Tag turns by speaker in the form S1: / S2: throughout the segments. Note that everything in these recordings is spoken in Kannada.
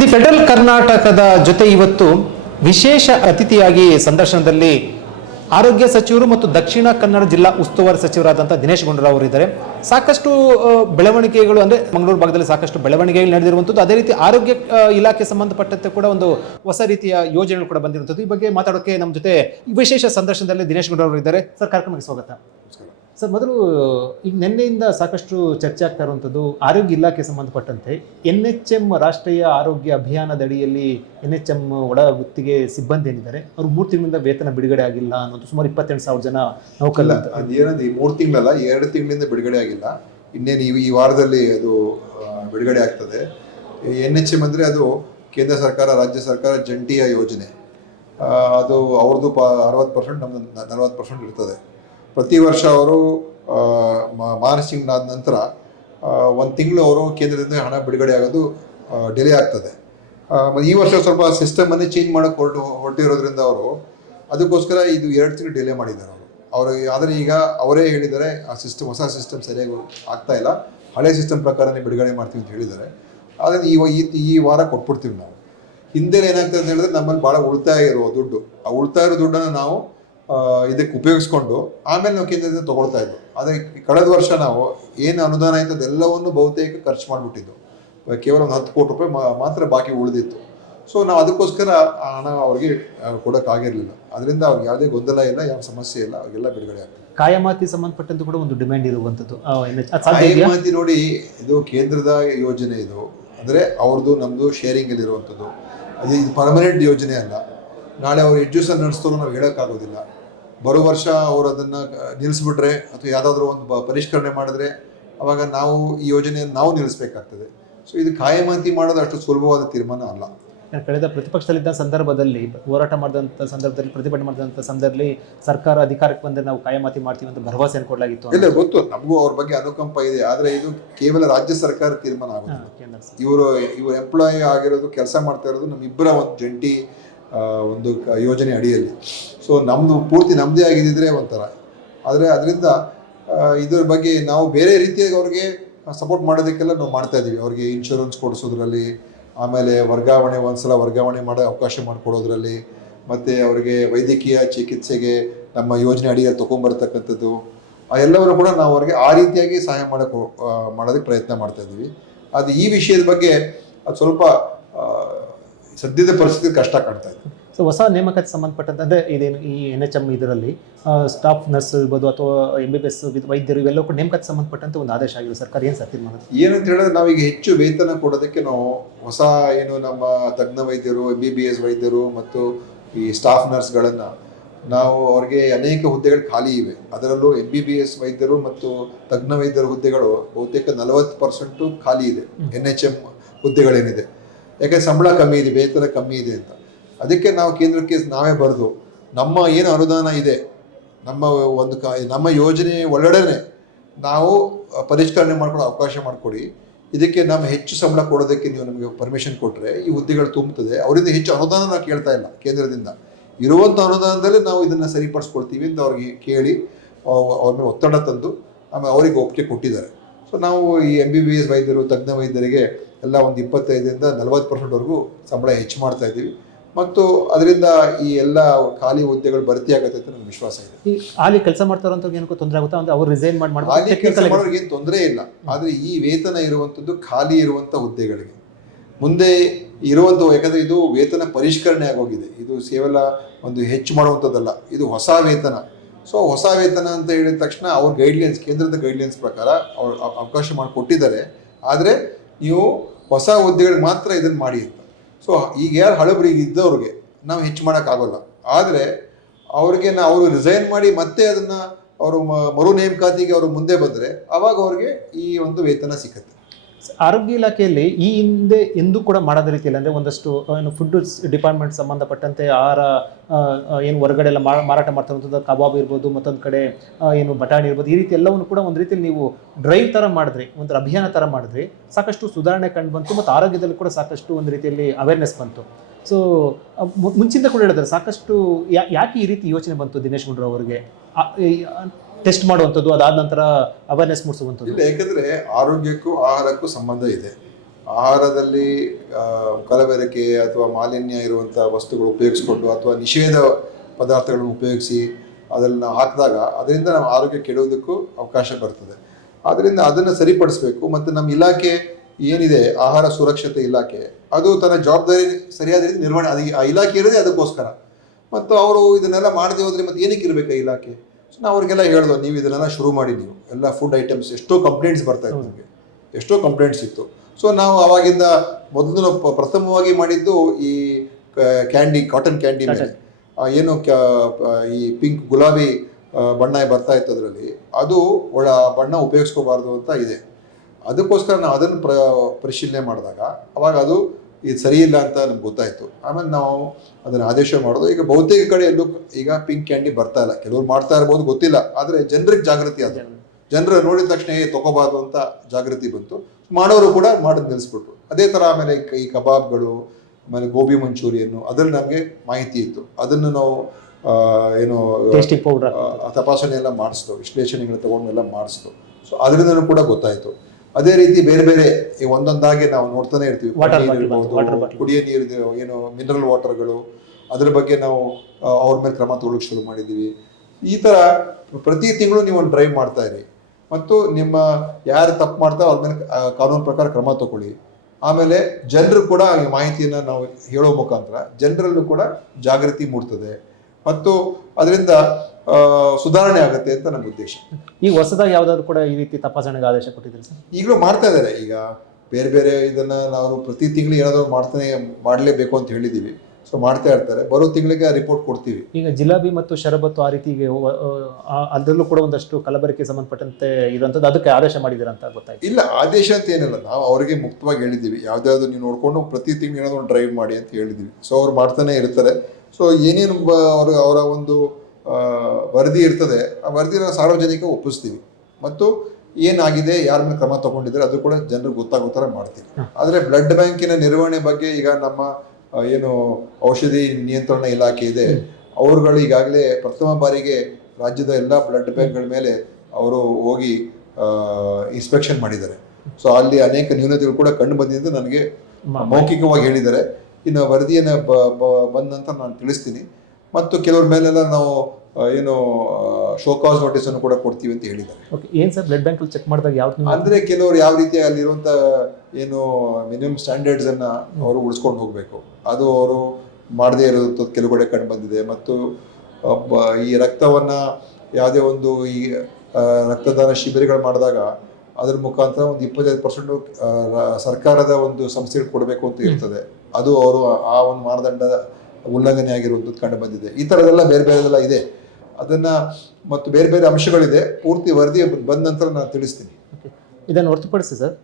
S1: ದಿ ಫೆಡರಲ್ ಕರ್ನಾಟಕದ ಜೊತೆ ಇವತ್ತು ವಿಶೇಷ ಅತಿಥಿಯಾಗಿ ಸಂದರ್ಶನದಲ್ಲಿ ಆರೋಗ್ಯ ಸಚಿವರು ಮತ್ತು ದಕ್ಷಿಣ ಕನ್ನಡ ಜಿಲ್ಲಾ ಉಸ್ತುವಾರಿ ಸಚಿವರಾದಂಥ ದಿನೇಶ್ ಗುಂಡೂರಾವ್ ಅವರು ಇದ್ದಾರೆ. ಸಾಕಷ್ಟು ಬೆಳವಣಿಗೆಗಳು ಅಂದರೆ ಮಂಗಳೂರು ಭಾಗದಲ್ಲಿ ಸಾಕಷ್ಟು ಬೆಳವಣಿಗೆಗಳು ನಡೆದಿರುವಂಥದ್ದು. ಅದೇ ರೀತಿ ಆರೋಗ್ಯ ಇಲಾಖೆ ಸಂಬಂಧಪಟ್ಟಂತೆ ಕೂಡ ಒಂದು ಹೊಸ ರೀತಿಯ ಯೋಜನೆಗಳು ಕೂಡ ಬಂದಿರುವಂಥದ್ದು. ಈ ಬಗ್ಗೆ ಮಾತಾಡೋಕೆ ನಮ್ಮ ಜೊತೆ ವಿಶೇಷ ಸಂದರ್ಶನದಲ್ಲಿ ದಿನೇಶ್ ಗುಂಡೂರಾವ್ ಅವರು ಇದ್ದಾರೆ. ಸರ್, ಕಾರ್ಯಕ್ರಮಕ್ಕೆ ಸ್ವಾಗತ. ಸರ್, ಮೊದಲು ಈಗ ನಿನ್ನೆಯಿಂದ ಸಾಕಷ್ಟು ಚರ್ಚೆ ಆಗ್ತಾ ಇರುವಂಥದ್ದು ಆರೋಗ್ಯ ಇಲಾಖೆ ಸಂಬಂಧಪಟ್ಟಂತೆ ಎನ್ ಎಚ್ ಎಂ ರಾಷ್ಟ್ರೀಯ ಆರೋಗ್ಯ ಅಭಿಯಾನದ ಅಡಿಯಲ್ಲಿ ಎನ್ ಎಚ್ ಎಂ ಒಳ ಗುತ್ತಿಗೆ ಸಿಬ್ಬಂದಿ ಏನಿದ್ದಾರೆ, ಅವ್ರು ಮೂರು ತಿಂಗಳಿಂದ ವೇತನ ಬಿಡುಗಡೆ ಆಗಿಲ್ಲ ಅನ್ನೋದು ಸುಮಾರು ಇಪ್ಪತ್ತೆಂಟು ಸಾವಿರ ಜನ
S2: ನೌಕಲ್ಲ ಈ ಮೂರು ತಿಂಗಳಲ್ಲ ಎರಡು ತಿಂಗಳಿಂದ ಬಿಡುಗಡೆ ಆಗಿಲ್ಲ. ಇನ್ನೇನು ಈ ಈ ವಾರದಲ್ಲಿ ಅದು ಬಿಡುಗಡೆ ಆಗ್ತದೆ. ಎನ್ ಎಚ್ ಎಂ ಅಂದರೆ ಅದು ಕೇಂದ್ರ ಸರ್ಕಾರ, ರಾಜ್ಯ ಸರ್ಕಾರ ಜಂಟಿಯ ಯೋಜನೆ. ಅದು ಅವ್ರದ್ದು ಪ, ಅರವತ್ತು ಪರ್ಸೆಂಟ್ ನಮ್ಮದು ನಲವತ್ತು ಪರ್ಸೆಂಟ್ ಇರ್ತದೆ. ಪ್ರತಿ ವರ್ಷ ಅವರು ಮಾನಸಿಂಗ್ನಾದ ನಂತರ ಒಂದು ತಿಂಗಳು ಅವರು ಕೇಂದ್ರದಿಂದ ಹಣ ಬಿಡುಗಡೆ ಆಗೋದು ಡಿಲೇ ಆಗ್ತದೆ. ಈ ವರ್ಷ ಸ್ವಲ್ಪ ಸಿಸ್ಟಮನ್ನೇ ಚೇಂಜ್ ಮಾಡೋಕ್ಕೆ ಹೊರಟು, ಹೊರಟಿರೋದ್ರಿಂದ ಅವರು, ಅದಕ್ಕೋಸ್ಕರ ಇದು ಎರಡು ತಿಂಗಳು ಡಿಲೇ ಮಾಡಿದ್ದಾರೆ ಅವರು. ಅವರು, ಆದರೆ ಈಗ ಅವರೇ ಹೇಳಿದ್ದಾರೆ, ಆ ಸಿಸ್ಟಮ್, ಹೊಸ ಸಿಸ್ಟಮ್ ಸರಿಯಾಗಿ ಆಗ್ತಾ ಇಲ್ಲ, ಹಳೆ ಸಿಸ್ಟಮ್ ಪ್ರಕಾರನೇ ಬಿಡುಗಡೆ ಮಾಡ್ತೀವಿ ಅಂತ ಹೇಳಿದ್ದಾರೆ. ಆದರೆ ಈ ಈ- ವಾರ ಕೊಟ್ಬಿಡ್ತೀವಿ ನಾವು. ಹಿಂದೆ ಏನಾಗ್ತದೆ ಅಂತ ಹೇಳಿದ್ರೆ ನಮ್ಮಲ್ಲಿ ಭಾಳ ಉಳಿತಾಯ ಇರೋ ದುಡ್ಡು. ಆ ಉಳಿತಾಯ ಇರೋ ದುಡ್ಡನ್ನು ನಾವು ಇದಕ್ಕೆ ಉಪಯೋಗಿಸ್ಕೊಂಡು ಆಮೇಲೆ ನಾವು ಕೇಂದ್ರದಿಂದ ತಗೊಳ್ತಾ ಇದ್ವಿ. ಆದರೆ ಕಳೆದ ವರ್ಷ ನಾವು ಏನು ಅನುದಾನ ಇತ್ತು ಅದೆಲ್ಲವನ್ನು ಬಹುತೇಕ ಖರ್ಚು ಮಾಡಿಬಿಟ್ಟಿದ್ದು. ಕೇವಲ ಒಂದು ಹತ್ತು ಕೋಟಿ ರೂಪಾಯಿ ಮಾತ್ರ ಬಾಕಿ ಉಳಿದಿತ್ತು. ಸೊ ನಾವು ಅದಕ್ಕೋಸ್ಕರ ಆ ಹಣ ಅವ್ರಿಗೆ ಕೊಡೋಕ್ಕಾಗಿರಲಿಲ್ಲ ಅದರಿಂದ ಅವ್ರಿಗೆ ಯಾವುದೇ ಗೊಂದಲ ಇಲ್ಲ ಯಾವ ಸಮಸ್ಯೆ ಇಲ್ಲ ಅವ್ರಿಗೆಲ್ಲ ಬಿಡುಗಡೆ ಆಗ್ತದೆ.
S1: ಕಾಯಮಾತಿ ಸಂಬಂಧಪಟ್ಟಂತೆ ಕೂಡ ಒಂದು ಡಿಮ್ಯಾಂಡ್ ಇರುವಂಥದ್ದು.
S2: ಕಾಯಮಾತಿ ನೋಡಿ ಇದು ಕೇಂದ್ರದ ಯೋಜನೆ ಇದು. ಅಂದರೆ ಅವ್ರದ್ದು ನಮ್ಮದು ಶೇರಿಂಗಲ್ಲಿ ಇರುವಂಥದ್ದು. ಅದು ಇದು ಪರ್ಮನೆಂಟ್ ಯೋಜನೆ ಅಲ್ಲ. ನಾಳೆ ಅವ್ರು ದಿವಸ ನಡೆಸ್ತಾರೋ ನಾವು ಹೇಳೋಕ್ಕಾಗೋದಿಲ್ಲ ಬರೋ ವರ್ಷ ಅವರು ಅದನ್ನು ನಿಲ್ಲಿಸ್ಬಿಟ್ರೆ ಅಥವಾ ಯಾವುದಾದ್ರೂ ಒಂದು ಪರಿಷ್ಕರಣೆ ಮಾಡಿದ್ರೆ ಅವಾಗ ನಾವು ಈ ಯೋಜನೆಯನ್ನು ನಾವು ನಿಲ್ಲಿಸಬೇಕಾಗ್ತದೆ ಸೊ ಇದು ಕಾಯಮಾತಿ ಮಾಡೋದು ಅಷ್ಟು ಸುಲಭವಾದ ತೀರ್ಮಾನ ಅಲ್ಲ.
S1: ಕಳೆದ ಪ್ರತಿಪಕ್ಷದಲ್ಲಿದ್ದ ಸಂದರ್ಭದಲ್ಲಿ ಹೋರಾಟ ಮಾಡಿದಂಥ ಸಂದರ್ಭದಲ್ಲಿ ಪ್ರತಿಭಟನೆ ಮಾಡಿದಂಥ ಸಂದರ್ಭದಲ್ಲಿ ಸರ್ಕಾರ ಅಧಿಕಾರಕ್ಕೆ ಬಂದರೆ ನಾವು ಕಾಯಮಾತಿ ಮಾಡ್ತೀವಿ ಅಂತ ಭರವಸೆಯನ್ನು ಕೊಡಲಾಗಿತ್ತು
S2: ಇಲ್ಲ ಗೊತ್ತು. ನಮಗೂ ಅವ್ರ ಬಗ್ಗೆ ಅನುಕಂಪ ಇದೆ. ಆದರೆ ಇದು ಕೇವಲ ರಾಜ್ಯ ಸರ್ಕಾರ ತೀರ್ಮಾನ
S1: ಸರ್ಕಾರ.
S2: ಇವರು ಇವರು ಎಂಪ್ಲಾಯಿ ಆಗಿರೋದು ಕೆಲಸ ಮಾಡ್ತಾ ಇರೋದು ನಮ್ಮಿಬ್ಬರ ಒಂದು ಜಂಟಿ ಒಂದು ಯೋಜನೆ ಅಡಿಯಲ್ಲಿ. ಸೊ ನಮ್ಮದು ಪೂರ್ತಿ ನಮ್ಮದೇ ಆಗಿದ್ದರೆ ಒಂಥರ. ಆದರೆ ಅದರಿಂದ ಇದ್ರ ಬಗ್ಗೆ ನಾವು ಬೇರೆ ರೀತಿಯಾಗಿ ಅವ್ರಿಗೆ ಸಪೋರ್ಟ್ ಮಾಡೋದಕ್ಕೆಲ್ಲ ನಾವು ಮಾಡ್ತಾ ಇದ್ದೀವಿ. ಅವ್ರಿಗೆ ಇನ್ಶೂರೆನ್ಸ್ ಕೊಡಿಸೋದ್ರಲ್ಲಿ, ಆಮೇಲೆ ವರ್ಗಾವಣೆ, ಒಂದ್ಸಲ ವರ್ಗಾವಣೆ ಮಾಡೋ ಅವಕಾಶ ಮಾಡಿಕೊಡೋದ್ರಲ್ಲಿ, ಮತ್ತು ಅವರಿಗೆ ವೈದ್ಯಕೀಯ ಚಿಕಿತ್ಸೆಗೆ ನಮ್ಮ ಯೋಜನೆ ಅಡಿಯಲ್ಲಿ ತೊಗೊಂಬರ್ತಕ್ಕಂಥದ್ದು, ಆ ಎಲ್ಲವನ್ನು ಕೂಡ ನಾವು ಅವ್ರಿಗೆ ಆ ರೀತಿಯಾಗಿ ಸಹಾಯ ಮಾಡೋಕ್ಕೆ ಮಾಡೋದಕ್ಕೆ ಪ್ರಯತ್ನ ಮಾಡ್ತಾ ಇದ್ದೀವಿ. ಅದು ಈ ವಿಷಯದ ಬಗ್ಗೆ ಅದು ಸ್ವಲ್ಪ ಸದ್ಯದ ಪರಿಸ್ಥಿತಿ ಕಷ್ಟ ಕಾಣ್ತಾ ಇದೆ.
S1: ಸೊ ಹೊಸ ನೇಮಕಾತಿ ಸಂಬಂಧಪಟ್ಟಂತೆ ಅಂದರೆ ಇದೇನು ಈ ಎನ್ ಎಚ್ ಎಂ ಇದರಲ್ಲಿ ಸ್ಟಾಫ್ ನರ್ಸ್ ಇರ್ಬೋದು ಅಥವಾ ಎಂ ಬಿ ಬಿ ಎಸ್ ವೈದ್ಯರು ಇವೆಲ್ಲ ಕೂಡ ನೇಮಕಾತಿ ಸಂಬಂಧಪಟ್ಟಂತೆ ಒಂದು ಆದೇಶ ಆಗಿದೆ. ಸರ್ಕಾರ ಏನು ಸರ್ ತೀರ್ಮಾನ?
S2: ಏನಂತ ಹೇಳಿದ್ರೆ ನಾವೀಗ ಹೆಚ್ಚು ವೇತನ ಕೊಡೋದಕ್ಕೆ ನಾವು ಹೊಸ ಏನು ನಮ್ಮ ತಜ್ಞ ವೈದ್ಯರು ಎಂ ಬಿ ಬಿ ಎಸ್ ವೈದ್ಯರು ಮತ್ತು ಈ ಸ್ಟಾಫ್ ನರ್ಸ್ಗಳನ್ನು ನಾವು ಅವ್ರಿಗೆ ಅನೇಕ ಹುದ್ದೆಗಳು ಖಾಲಿ ಇವೆ. ಅದರಲ್ಲೂ ಎಂ ಬಿ ಬಿ ಎಸ್ ವೈದ್ಯರು ಮತ್ತು ತಜ್ಞ ವೈದ್ಯರ ಹುದ್ದೆಗಳು ಬಹುತೇಕ ನಲವತ್ತು ಪರ್ಸೆಂಟು ಖಾಲಿ ಇದೆ. ಎನ್ ಎಚ್ ಎಂ ಹುದ್ದೆಗಳೇನಿದೆ. ಯಾಕಂದ್ರೆ ಸಂಬಳ ಕಮ್ಮಿ ಇದೆ, ವೇತನ ಕಮ್ಮಿ ಇದೆ ಅಂತ. ಅದಕ್ಕೆ ನಾವು ಕೇಂದ್ರಕ್ಕೆ ನಾವೇ ಬರೆದು, ನಮ್ಮ ಏನು ಅನುದಾನ ಇದೆ, ನಮ್ಮ ಒಂದು ನಮ್ಮ ಯೋಜನೆ ಒಳಗಡೆ ನಾವು ಪರಿಷ್ಕರಣೆ ಮಾಡ್ಕೊಳ್ಳೋ ಅವಕಾಶ ಮಾಡಿಕೊಡಿ. ಇದಕ್ಕೆ ನಮ್ಮ ಹೆಚ್ಚು ಸಂಬಳ ಕೊಡೋದಕ್ಕೆ ನೀವು ನಮಗೆ ಪರ್ಮಿಷನ್ ಕೊಟ್ಟರೆ ಈ ಹುದ್ದೆಗಳು ತುಂಬುತ್ತದೆ. ಅವರಿಂದ ಹೆಚ್ಚು ಅನುದಾನ ನಾವು ಕೇಳ್ತಾ ಇಲ್ಲ ಕೇಂದ್ರದಿಂದ. ಇರುವಂಥ ಅನುದಾನದಲ್ಲಿ ನಾವು ಇದನ್ನು ಸರಿಪಡಿಸ್ಕೊಳ್ತೀವಿ ಅಂತ ಅವ್ರಿಗೆ ಕೇಳಿ, ಅವ್- ಅವ್ರ ಮೇಲೆ ಒತ್ತಡ ತಂದು, ಆಮೇಲೆ ಅವರಿಗೆ ಒಪ್ಪಿಗೆ ಕೊಟ್ಟಿದ್ದಾರೆ. ಸೊ ನಾವು ಈ ಎಂ ಬಿ ಬಿ ಎಸ್ ವೈದ್ಯರು, ತಜ್ಞ ವೈದ್ಯರಿಗೆ ಎಲ್ಲ ಒಂದು ಇಪ್ಪತ್ತೈದರಿಂದ ನಲವತ್ತು ಪರ್ಸೆಂಟ್ವರೆಗೂ ಸಂಬಳ ಹೆಚ್ಚು ಮಾಡ್ತಾ ಇದ್ದೀವಿ. ಮತ್ತು ಅದರಿಂದ ಈ ಎಲ್ಲ ಖಾಲಿ ಹುದ್ದೆಗಳು ಭರ್ತಿ ಆಗುತ್ತೆ ಅಂತ ನನಗೆ ವಿಶ್ವಾಸ ಇದೆ.
S1: ಈ ಹಾಲಿ ಕೆಲಸ ಮಾಡ್ತಾರಂಥ ಏನಕ್ಕೂ ತೊಂದರೆ ಆಗುತ್ತಾ? ಅಂದರೆ ಅವ್ರು ರಿಸೈನ್ ಮಾಡಿ
S2: ಖಾಲಿ ಕೆಲಸ ಮಾಡೋರಿಗೆ ಏನು ತೊಂದರೆ ಇಲ್ಲ. ಆದರೆ ಈ ವೇತನ ಇರುವಂಥದ್ದು ಖಾಲಿ ಇರುವಂಥ ಹುದ್ದೆಗಳಿಗೆ. ಮುಂದೆ ಇರುವಂಥ ಯಾಕಂದರೆ ಇದು ವೇತನ ಪರಿಷ್ಕರಣೆ ಆಗೋಗಿದೆ. ಇದು ಕೇವಲ ಒಂದು ಹೆಚ್ಚು ಮಾಡುವಂಥದ್ದಲ್ಲ. ಇದು ಹೊಸ ವೇತನ. ಸೊ ಹೊಸ ವೇತನ ಅಂತ ಹೇಳಿದ ತಕ್ಷಣ ಅವ್ರ ಗೈಡ್ಲೈನ್ಸ್ ಕೇಂದ್ರದ ಗೈಡ್ಲೈನ್ಸ್ ಪ್ರಕಾರ ಅವ್ರು ಅವ- ಅವಕಾಶ ಮಾಡಿಕೊಟ್ಟಿದ್ದಾರೆ. ಆದರೆ ನೀವು ಹೊಸ ಹುದ್ದೆಗಳಿಗೆ ಮಾತ್ರ ಇದನ್ನು ಮಾಡಿ ಅಂತ. ಸೊ ಈಗ ಯಾರು ಹಳಬರಿಗೆ ಇದ್ದವ್ರಿಗೆ ನಾವು ಹೆಚ್ಚು ಮಾಡೋಕ್ಕಾಗೋಲ್ಲ ಆದರೆ ಅವ್ರಿಗೆ ನಾವು ಅವರು ರಿಸೈನ್ ಮಾಡಿ ಮತ್ತೆ ಅದನ್ನು ಅವರು ಮರು ನೇಮಕಾತಿಗೆ ಅವರು ಮುಂದೆ ಬಂದರೆ ಅವಾಗ ಅವ್ರಿಗೆ ಈ ಒಂದು ವೇತನ ಸಿಕ್ಕತ್ತೆ.
S1: ಆರೋಗ್ಯ ಇಲಾಖೆಯಲ್ಲಿ ಈ ಹಿಂದೆ ಎಂದೂ ಕೂಡ ಮಾಡದ ರೀತಿಯಲ್ಲಿ ಅಂದರೆ ಒಂದಷ್ಟು ಏನು ಫುಡ್ ಡಿಪಾರ್ಟ್ಮೆಂಟ್ ಸಂಬಂಧಪಟ್ಟಂತೆ ಆಹಾರ ಏನು ಹೊರಗಡೆ ಎಲ್ಲ ಮಾರಾಟ ಮಾಡ್ತಾರಂಥದ್ದು ಕಬಾಬ್ ಇರ್ಬೋದು, ಮತ್ತೊಂದು ಕಡೆ ಏನು ಬಟಾಣಿ ಇರ್ಬೋದು, ಈ ರೀತಿ ಎಲ್ಲವನ್ನು ಕೂಡ ಒಂದು ರೀತಿಯಲ್ಲಿ ನೀವು ಡ್ರೈವ್ ಥರ ಮಾಡಿದ್ರಿ, ಒಂದು ಅಭಿಯಾನ ಥರ ಮಾಡಿದ್ರಿ, ಸಾಕಷ್ಟು ಸುಧಾರಣೆ ಕಂಡು ಬಂತು ಮತ್ತು ಆರೋಗ್ಯದಲ್ಲಿ ಕೂಡ ಸಾಕಷ್ಟು ಒಂದು ರೀತಿಯಲ್ಲಿ ಅವೇರ್ನೆಸ್ ಬಂತು. ಸೊ ಮುಂಚಿಂದ ಕೂಡ ಹೇಳಿದ್ರೆ ಸಾಕಷ್ಟು ಯಾಕೆ ಈ ರೀತಿ ಯೋಚನೆ ಬಂತು ದಿನೇಶ್ ಗುಂಡ್ರು ಅವರಿಗೆ? ಟೆಸ್ಟ್ ಮಾಡುವಂಥದ್ದು, ಅದಾದ ನಂತರ ಅವೇರ್ನೆಸ್ ಮೂಡಿಸುವಂಥದ್ದು.
S2: ಯಾಕಂದರೆ ಆರೋಗ್ಯಕ್ಕೂ ಆಹಾರಕ್ಕೂ ಸಂಬಂಧ ಇದೆ. ಆಹಾರದಲ್ಲಿ ಕಲಬೆರಕೆ ಅಥವಾ ಮಾಲಿನ್ಯ ಇರುವಂಥ ವಸ್ತುಗಳು ಉಪಯೋಗಿಸ್ಕೊಂಡು ಅಥವಾ ನಿಷೇಧ ಪದಾರ್ಥಗಳನ್ನು ಉಪಯೋಗಿಸಿ ಅದನ್ನು ಹಾಕಿದಾಗ ಅದರಿಂದ ನಮ್ಮ ಆರೋಗ್ಯ ಕೆಡುವುದಕ್ಕೂ ಅವಕಾಶ ಬರ್ತದೆ. ಆದ್ದರಿಂದ ಅದನ್ನು ಸರಿಪಡಿಸಬೇಕು. ಮತ್ತು ನಮ್ಮ ಇಲಾಖೆ ಏನಿದೆ, ಆಹಾರ ಸುರಕ್ಷತೆ ಇಲಾಖೆ, ಅದು ತನ್ನ ಜವಾಬ್ದಾರಿ ಸರಿಯಾದ ರೀತಿ ನಿರ್ವಹಣೆ, ಅದು ಆ ಇಲಾಖೆ ಇರೋದೇ ಅದಕ್ಕೋಸ್ಕರ. ಮತ್ತು ಅವರು ಇದನ್ನೆಲ್ಲ ಮಾಡದೆ ಹೋದರೆ ಮತ್ತೆ ಏನಕ್ಕೆ ಇರಬೇಕು ಇಲಾಖೆ? ನಾವು ಅವ್ರಿಗೆಲ್ಲ ಹೇಳ್ದು ನೀವು ಇದನ್ನೆಲ್ಲ ಶುರು ಮಾಡಿ ನೀವು ಎಲ್ಲ ಫುಡ್ ಐಟಮ್ಸ್ ಎಷ್ಟೋ ಕಂಪ್ಲೇಂಟ್ಸ್ ಬರ್ತಾ ಇತ್ತು ನಮಗೆ. ಎಷ್ಟೋ ಕಂಪ್ಲೇಂಟ್ಸ್ ಇತ್ತು. ಸೊ ನಾವು ಅವಾಗಿಂದ ಮೊದಲು ನಾವು ಪ್ರಥಮವಾಗಿ ಮಾಡಿದ್ದು ಈ ಕ್ಯಾಂಡಿ ಕಾಟನ್ ಕ್ಯಾಂಡಿ ಮೇಲೆ. ಏನು ಈ ಪಿಂಕ್ ಗುಲಾಬಿ ಬಣ್ಣ ಬರ್ತಾ ಇತ್ತು ಅದರಲ್ಲಿ. ಅದು ಒಳ ಬಣ್ಣ ಉಪಯೋಗಿಸ್ಕೋಬಾರ್ದು ಅಂತ ಇದೆ. ಅದಕ್ಕೋಸ್ಕರ ನಾವು ಅದನ್ನು ಪ್ರ ಪರಿಶೀಲನೆ ಮಾಡಿದಾಗ ಅವಾಗ ಅದು ಇದು ಸರಿ ಇಲ್ಲ ಅಂತ ನಮ್ಗೆ ಗೊತ್ತಾಯಿತು. ಆಮೇಲೆ ನಾವು ಅದನ್ನು ಆದೇಶ ಮಾಡೋದು. ಈಗ ಬಹುತೇಕ ಕಡೆ ಎಲ್ಲೂ ಈಗ ಪಿಂಕ್ ಕ್ಯಾಂಡಿ ಬರ್ತಾ ಇಲ್ಲ. ಕೆಲವ್ರು ಮಾಡ್ತಾ ಇರ್ಬೋದು ಗೊತ್ತಿಲ್ಲ. ಆದರೆ ಜನರಿಗೆ ಜಾಗೃತಿ ಅದು. ಜನರು ನೋಡಿದ ತಕ್ಷಣ ಏ ತಗೋಬಾರ್ದು ಅಂತ ಜಾಗೃತಿ ಬಂತು. ಮಾಡೋರು ಕೂಡ ಮಾಡೋದು ನಿಲ್ಲಿಸ್ಬಿಟ್ರು ಅದೇ ಥರ ಆಮೇಲೆ ಈ ಕಬಾಬ್ಗಳು ಆಮೇಲೆ ಗೋಬಿ ಮಂಚೂರಿಯನ್ನು ಅದರಲ್ಲಿ ನಮಗೆ ಮಾಹಿತಿ ಇತ್ತು. ಅದನ್ನು ನಾವು ಆ, ಏನು
S1: ಪೌಡರ್
S2: ತಪಾಸಣೆ ಎಲ್ಲ ಮಾಡಿಸ್ತು ವಿಶ್ಲೇಷಣೆಗಳು ತಗೊಂಡೆಲ್ಲ ಮಾಡಿಸ್ತು ಸೊ ಅದರಿಂದನೂ ಕೂಡ ಗೊತ್ತಾಯಿತು. ಅದೇ ರೀತಿ ಬೇರೆ ಬೇರೆ ಈ ಒಂದೊಂದಾಗಿ ನಾವು ನೋಡ್ತಾನೆ ಇರ್ತೀವಿ.
S1: ವಾಟರ್
S2: ಇರ್ಬೋದು. ಕುಡಿಯೋ ನೀರು ಏನು ಮಿನರಲ್ ವಾಟರ್ಗಳು ಅದ್ರ ಬಗ್ಗೆ ನಾವು ಅವ್ರ ಮೇಲೆ ಕ್ರಮ ತಗೊಳ್ಳೋಕೆ ಶುರು ಮಾಡಿದ್ದೀವಿ. ಈ ಥರ ಪ್ರತಿ ತಿಂಗಳು ನೀವು ಒಂದು ಡ್ರೈವ್ ಮಾಡ್ತಾ ಇರಿ. ಮತ್ತು ನಿಮ್ಮ ಯಾರು ತಪ್ಪು ಮಾಡ್ತಾ ಅವ್ರ ಮೇಲೆ ಕಾನೂನು ಪ್ರಕಾರ ಕ್ರಮ ತಗೊಳ್ಳಿ. ಆಮೇಲೆ ಜನರು ಕೂಡ ಈ ಮಾಹಿತಿಯನ್ನು ನಾವು ಹೇಳೋ ಮುಖಾಂತರ ಜನರಲ್ಲೂ ಕೂಡ ಜಾಗೃತಿ ಮೂಡ್ತದೆ. ಮತ್ತು ಅದರಿಂದ ಸುಧಾರಣೆ ಆಗುತ್ತೆ ಅಂತ ನಮ್ಮ ಉದ್ದೇಶ.
S1: ಈಗ ಹೊಸದಾಗಿ ಯಾವ್ದಾದ್ರು ಕೂಡ ಈ ರೀತಿ ತಪಾಸಣೆಗೆ ಆದೇಶ ಕೊಟ್ಟಿದ್ರೆ ಸರ್?
S2: ಈಗಲೂ ಮಾಡ್ತಾ ಇದ್ದಾರೆ. ಈಗ ಬೇರೆ ಬೇರೆ ಇದನ್ನ ನಾವು ಪ್ರತಿ ತಿಂಗಳು ಏನಾದರೂ ಮಾಡ್ತಾನೆ ಮಾಡಲೇಬೇಕು ಅಂತ ಹೇಳಿದ್ದೀವಿ. ಸೊ ಮಾಡ್ತಾ ಇರ್ತಾರೆ. ಬರೋ ತಿಂಗಳಿಗೆ ರಿಪೋರ್ಟ್ ಕೊಡ್ತೀವಿ.
S1: ಈಗ ಜಿಲಾಬಿ ಮತ್ತು ಶರಬತ್ತು ಆ ರೀತಿ ಅದರಲ್ಲೂ ಕೂಡ ಒಂದಷ್ಟು ಕಲಬೆರಕೆ ಸಂಬಂಧಪಟ್ಟಂತೆ ಇರುವಂಥದ್ದು. ಅದಕ್ಕೆ ಆದೇಶ ಮಾಡಿದ್ದೀರಾ ಅಂತ ಗೊತ್ತಾಯ್ತು.
S2: ಇಲ್ಲ ಆದೇಶ ಅಂತ ಏನಿಲ್ಲ. ನಾವು ಅವರಿಗೆ ಮುಕ್ತವಾಗಿ ಹೇಳಿದ್ದೀವಿ. ಯಾವ್ದಾವ್ದು ನೀವು ನೋಡಿಕೊಂಡು ಪ್ರತಿ ತಿಂಗಳು ಏನಾದ್ರು ಒಂದು ಡ್ರೈವ್ ಮಾಡಿ ಅಂತ ಹೇಳಿದ್ದೀವಿ. ಸೊ ಅವ್ರು ಮಾಡ್ತಾನೆ ಇರ್ತಾರೆ. ಸೊ ಏನೇನು ಅವ್ರ ಅವರ ಒಂದು ವರದಿ ಇರ್ತದೆ ಆ ವರದಿನ ಸಾರ್ವಜನಿಕ ಒಪ್ಪಿಸ್ತೀವಿ. ಮತ್ತು ಏನಾಗಿದೆ ಯಾರ ಮೇಲೆ ಕ್ರಮ ತಗೊಂಡಿದ್ರೆ ಅದು ಕೂಡ ಜನರು ಗೊತ್ತಾಗೋ ಥರ ಮಾಡ್ತೀವಿ. ಆದರೆ ಬ್ಲಡ್ ಬ್ಯಾಂಕಿನ ನಿರ್ವಹಣೆ ಬಗ್ಗೆ ಈಗ ನಮ್ಮ ಏನು ಔಷಧಿ ನಿಯಂತ್ರಣ ಇಲಾಖೆ ಇದೆ ಅವರುಗಳು ಈಗಾಗಲೇ ಪ್ರಥಮ ಬಾರಿಗೆ ರಾಜ್ಯದ ಎಲ್ಲ ಬ್ಲಡ್ ಬ್ಯಾಂಕ್ಗಳ ಮೇಲೆ ಅವರು ಹೋಗಿ ಇನ್ಸ್ಪೆಕ್ಷನ್ ಮಾಡಿದ್ದಾರೆ. ಸೊ ಅಲ್ಲಿ ಅನೇಕ ನ್ಯೂನತೆಗಳು ಕೂಡ ಕಂಡು ಬಂದಿದ್ದು ನನಗೆ ಮೌಖಿಕವಾಗಿ ಹೇಳಿದ್ದಾರೆ. ಇನ್ನು ವರದಿಯನ್ನು ಬಂದ ನಂತರ ನಾನು ತಿಳಿಸ್ತೀನಿ. ಮತ್ತು ಕೆಲವ್ರ ಮೇಲೆಲ್ಲ ನಾವು ಏನು ಶೋಕಾಸ್ ನೋಟಿಸ್ ಅನ್ನು ಕೂಡ ಕೊಡ್ತೀವಿ ಅಂತ ಹೇಳಿದ್ದಾರೆ.
S1: ಓಕೆ ಏನು ಸರ್ ಬ್ಲಡ್ ಬ್ಯಾಂಕಲ್ಲಿ ಚೆಕ್ ಮಾಡಿದಾಗ ಯಾವ
S2: ಅಂದ್ರೆ ಕೆಲವರು ಯಾವ ರೀತಿ ಅಲ್ಲಿರುವಂತ ಏನು ಮಿನಿಮಮ್ ಸ್ಟ್ಯಾಂಡರ್ಡ್ಸ್ ಅನ್ನ ಅವರು ಉಳಿಸ್ಕೊಂಡು ಹೋಗ್ಬೇಕು. ಅದು ಅವರು ಮಾಡದೇ ಇರೋದು ಕೆಲವು ಕಡೆ ಕಂಡು ಬಂದಿದೆ. ಮತ್ತು ಈ ರಕ್ತವನ್ನ ಯಾವುದೇ ಒಂದು ಈ ರಕ್ತದಾನ ಶಿಬಿರಗಳು ಮಾಡಿದಾಗ ಅದ್ರ ಮುಖಾಂತರ ಒಂದು ಇಪ್ಪತ್ತೈದು ಪರ್ಸೆಂಟ್ ಸರ್ಕಾರದ ಒಂದು ಸಂಸ್ಥೆಗಳು ಕೊಡಬೇಕು ಅಂತ ಇರ್ತದೆ. ಅದು ಅವರು ಆ ಒಂದು ಮಾನದಂಡ ಉಲ್ಲಂಘನೆ ಆಗಿರುವಂಥದ್ದು ಕಂಡು ಬಂದಿದೆ. ಈ ಥರದೆಲ್ಲ ಬೇರೆ ಬೇರೆದೆಲ್ಲ ಇದೆ. ಅದನ್ನು ಮತ್ತು ಬೇರೆ ಬೇರೆ ಅಂಶಗಳಿದೆ. ಪೂರ್ತಿ ವರದಿ ಬಂದ ನಂತರ ನಾನು ತಿಳಿಸ್ತೀನಿ.
S1: ಇದನ್ನು ಹೊರತುಪಡಿಸಿ ಸರ್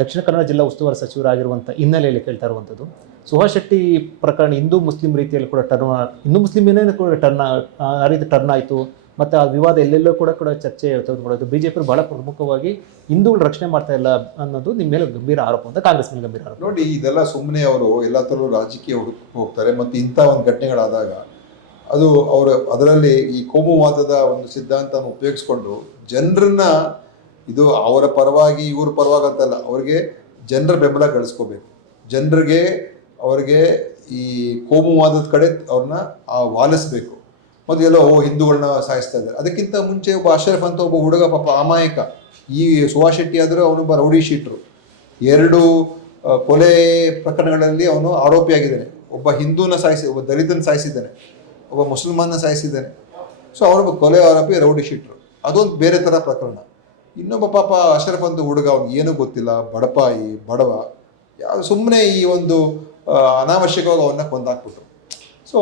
S1: ದಕ್ಷಿಣ ಕನ್ನಡ ಜಿಲ್ಲಾ ಉಸ್ತುವಾರಿ ಸಚಿವರಾಗಿರುವಂಥ ಹಿನ್ನೆಲೆಯಲ್ಲಿ ಕೇಳ್ತಾ ಇರುವಂಥದ್ದು ಸುಭಾಷ್ ಶೆಟ್ಟಿ ಪ್ರಕರಣ ಹಿಂದೂ ಮುಸ್ಲಿಂ ರೀತಿಯಲ್ಲಿ ಕೂಡ ಟರ್ನ್ ಹಿಂದೂ ಮುಸ್ಲಿಂ ಕೂಡ ಟರ್ನ್ ಆ ರೀತಿ ಟರ್ನ್ ಆಯಿತು. ಮತ್ತು ಆ ವಿವಾದ ಎಲ್ಲೆಲ್ಲೋ ಕೂಡ ಕೂಡ ಚರ್ಚೆ ತೆಗೆದುಕೊಳ್ಳೋದು. ಬಿ ಜೆ ಪಿ ಬಹಳ ಪ್ರಮುಖವಾಗಿ ಹಿಂದೂಗಳು ರಕ್ಷಣೆ ಮಾಡ್ತಾ ಇಲ್ಲ ಅನ್ನೋದು ನಿಮ್ಮ ಮೇಲೆ ಗಂಭೀರ ಆರೋಪ ಅಂತ ಕಾಂಗ್ರೆಸ್ ಮೇಲೆ ಗಂಭೀರ ಆರೋಪ.
S2: ನೋಡಿ, ಇದೆಲ್ಲ ಸುಮ್ಮನೆ ಅವರು ಎಲ್ಲ ಥರ ರಾಜಕೀಯ ಹುಡುಕ್ ಹೋಗ್ತಾರೆ ಮತ್ತು ಇಂಥ ಒಂದು ಘಟನೆಗಳಾದಾಗ ಅದು ಅವರು ಅದರಲ್ಲಿ ಈ ಕೋಮುವಾದದ ಒಂದು ಸಿದ್ಧಾಂತವನ್ನು ಉಪಯೋಗಿಸ್ಕೊಂಡು ಜನರನ್ನ ಇದು ಅವರ ಪರವಾಗಿ, ಇವ್ರ ಪರವಾಗಿ ಅಂತಲ್ಲ ಅವ್ರಿಗೆ ಜನರ ಬೆಂಬಲ ಗಳಿಸ್ಕೋಬೇಕು. ಜನರಿಗೆ, ಅವ್ರಿಗೆ ಈ ಕೋಮುವಾದದ ಕಡೆ ಅವ್ರನ್ನ ವಾಲಿಸ್ಬೇಕು. ಮತ್ತು ಓ ಹಿಂದೂಗಳನ್ನ ಸಾಯಿಸ್ತಾ ಇದ್ದಾರೆ. ಅದಕ್ಕಿಂತ ಮುಂಚೆ ಒಬ್ಬ ಅಶ್ರಫ್ ಅಂತ ಒಬ್ಬ ಹುಡುಗ ಪಾಪ ಅಮಾಯಕ. ಈ ಸುಭಾಷ್ ಶೆಟ್ಟಿ ಆದರೂ ಅವನೊಬ್ಬ ರೌಡಿ ಶೀಟ್ರು. ಎರಡು ಕೊಲೆ ಪ್ರಕರಣಗಳಲ್ಲಿ ಅವನು ಆರೋಪಿಯಾಗಿದ್ದಾನೆ ಒಬ್ಬ ಹಿಂದೂನ ಸಾಯಿಸಿ, ಒಬ್ಬ ದಲಿತನ ಸಾಯಿಸಿದ್ದಾನೆ. ಒಬ್ಬ ಮುಸಲ್ಮಾನ ಸಾಯಿಸಿದ್ದಾನೆ. ಸೊ ಅವರೊಬ್ಬ ಕೊಲೆ ಆರೋಪಿ, ರೌಡಿ ಶೀಟ್ರು. ಅದೊಂದು ಬೇರೆ ಥರ ಪ್ರಕರಣ. ಇನ್ನೊಬ್ಬ ಪಾಪ ಅಶರಫ್ ಅಂತ ಹುಡುಗ ಅವ್ನಿಗೆ ಏನೂ ಗೊತ್ತಿಲ್ಲ. ಬಡಪಾಯಿ, ಬಡವ. ಯಾವ ಸುಮ್ಮನೆ ಈ ಒಂದು ಅನಾವಶ್ಯಕವಾಗಿ ಅವನ್ನ ಕೊಂದಾಕ್ಬಿಟ್ರು. ಸೊ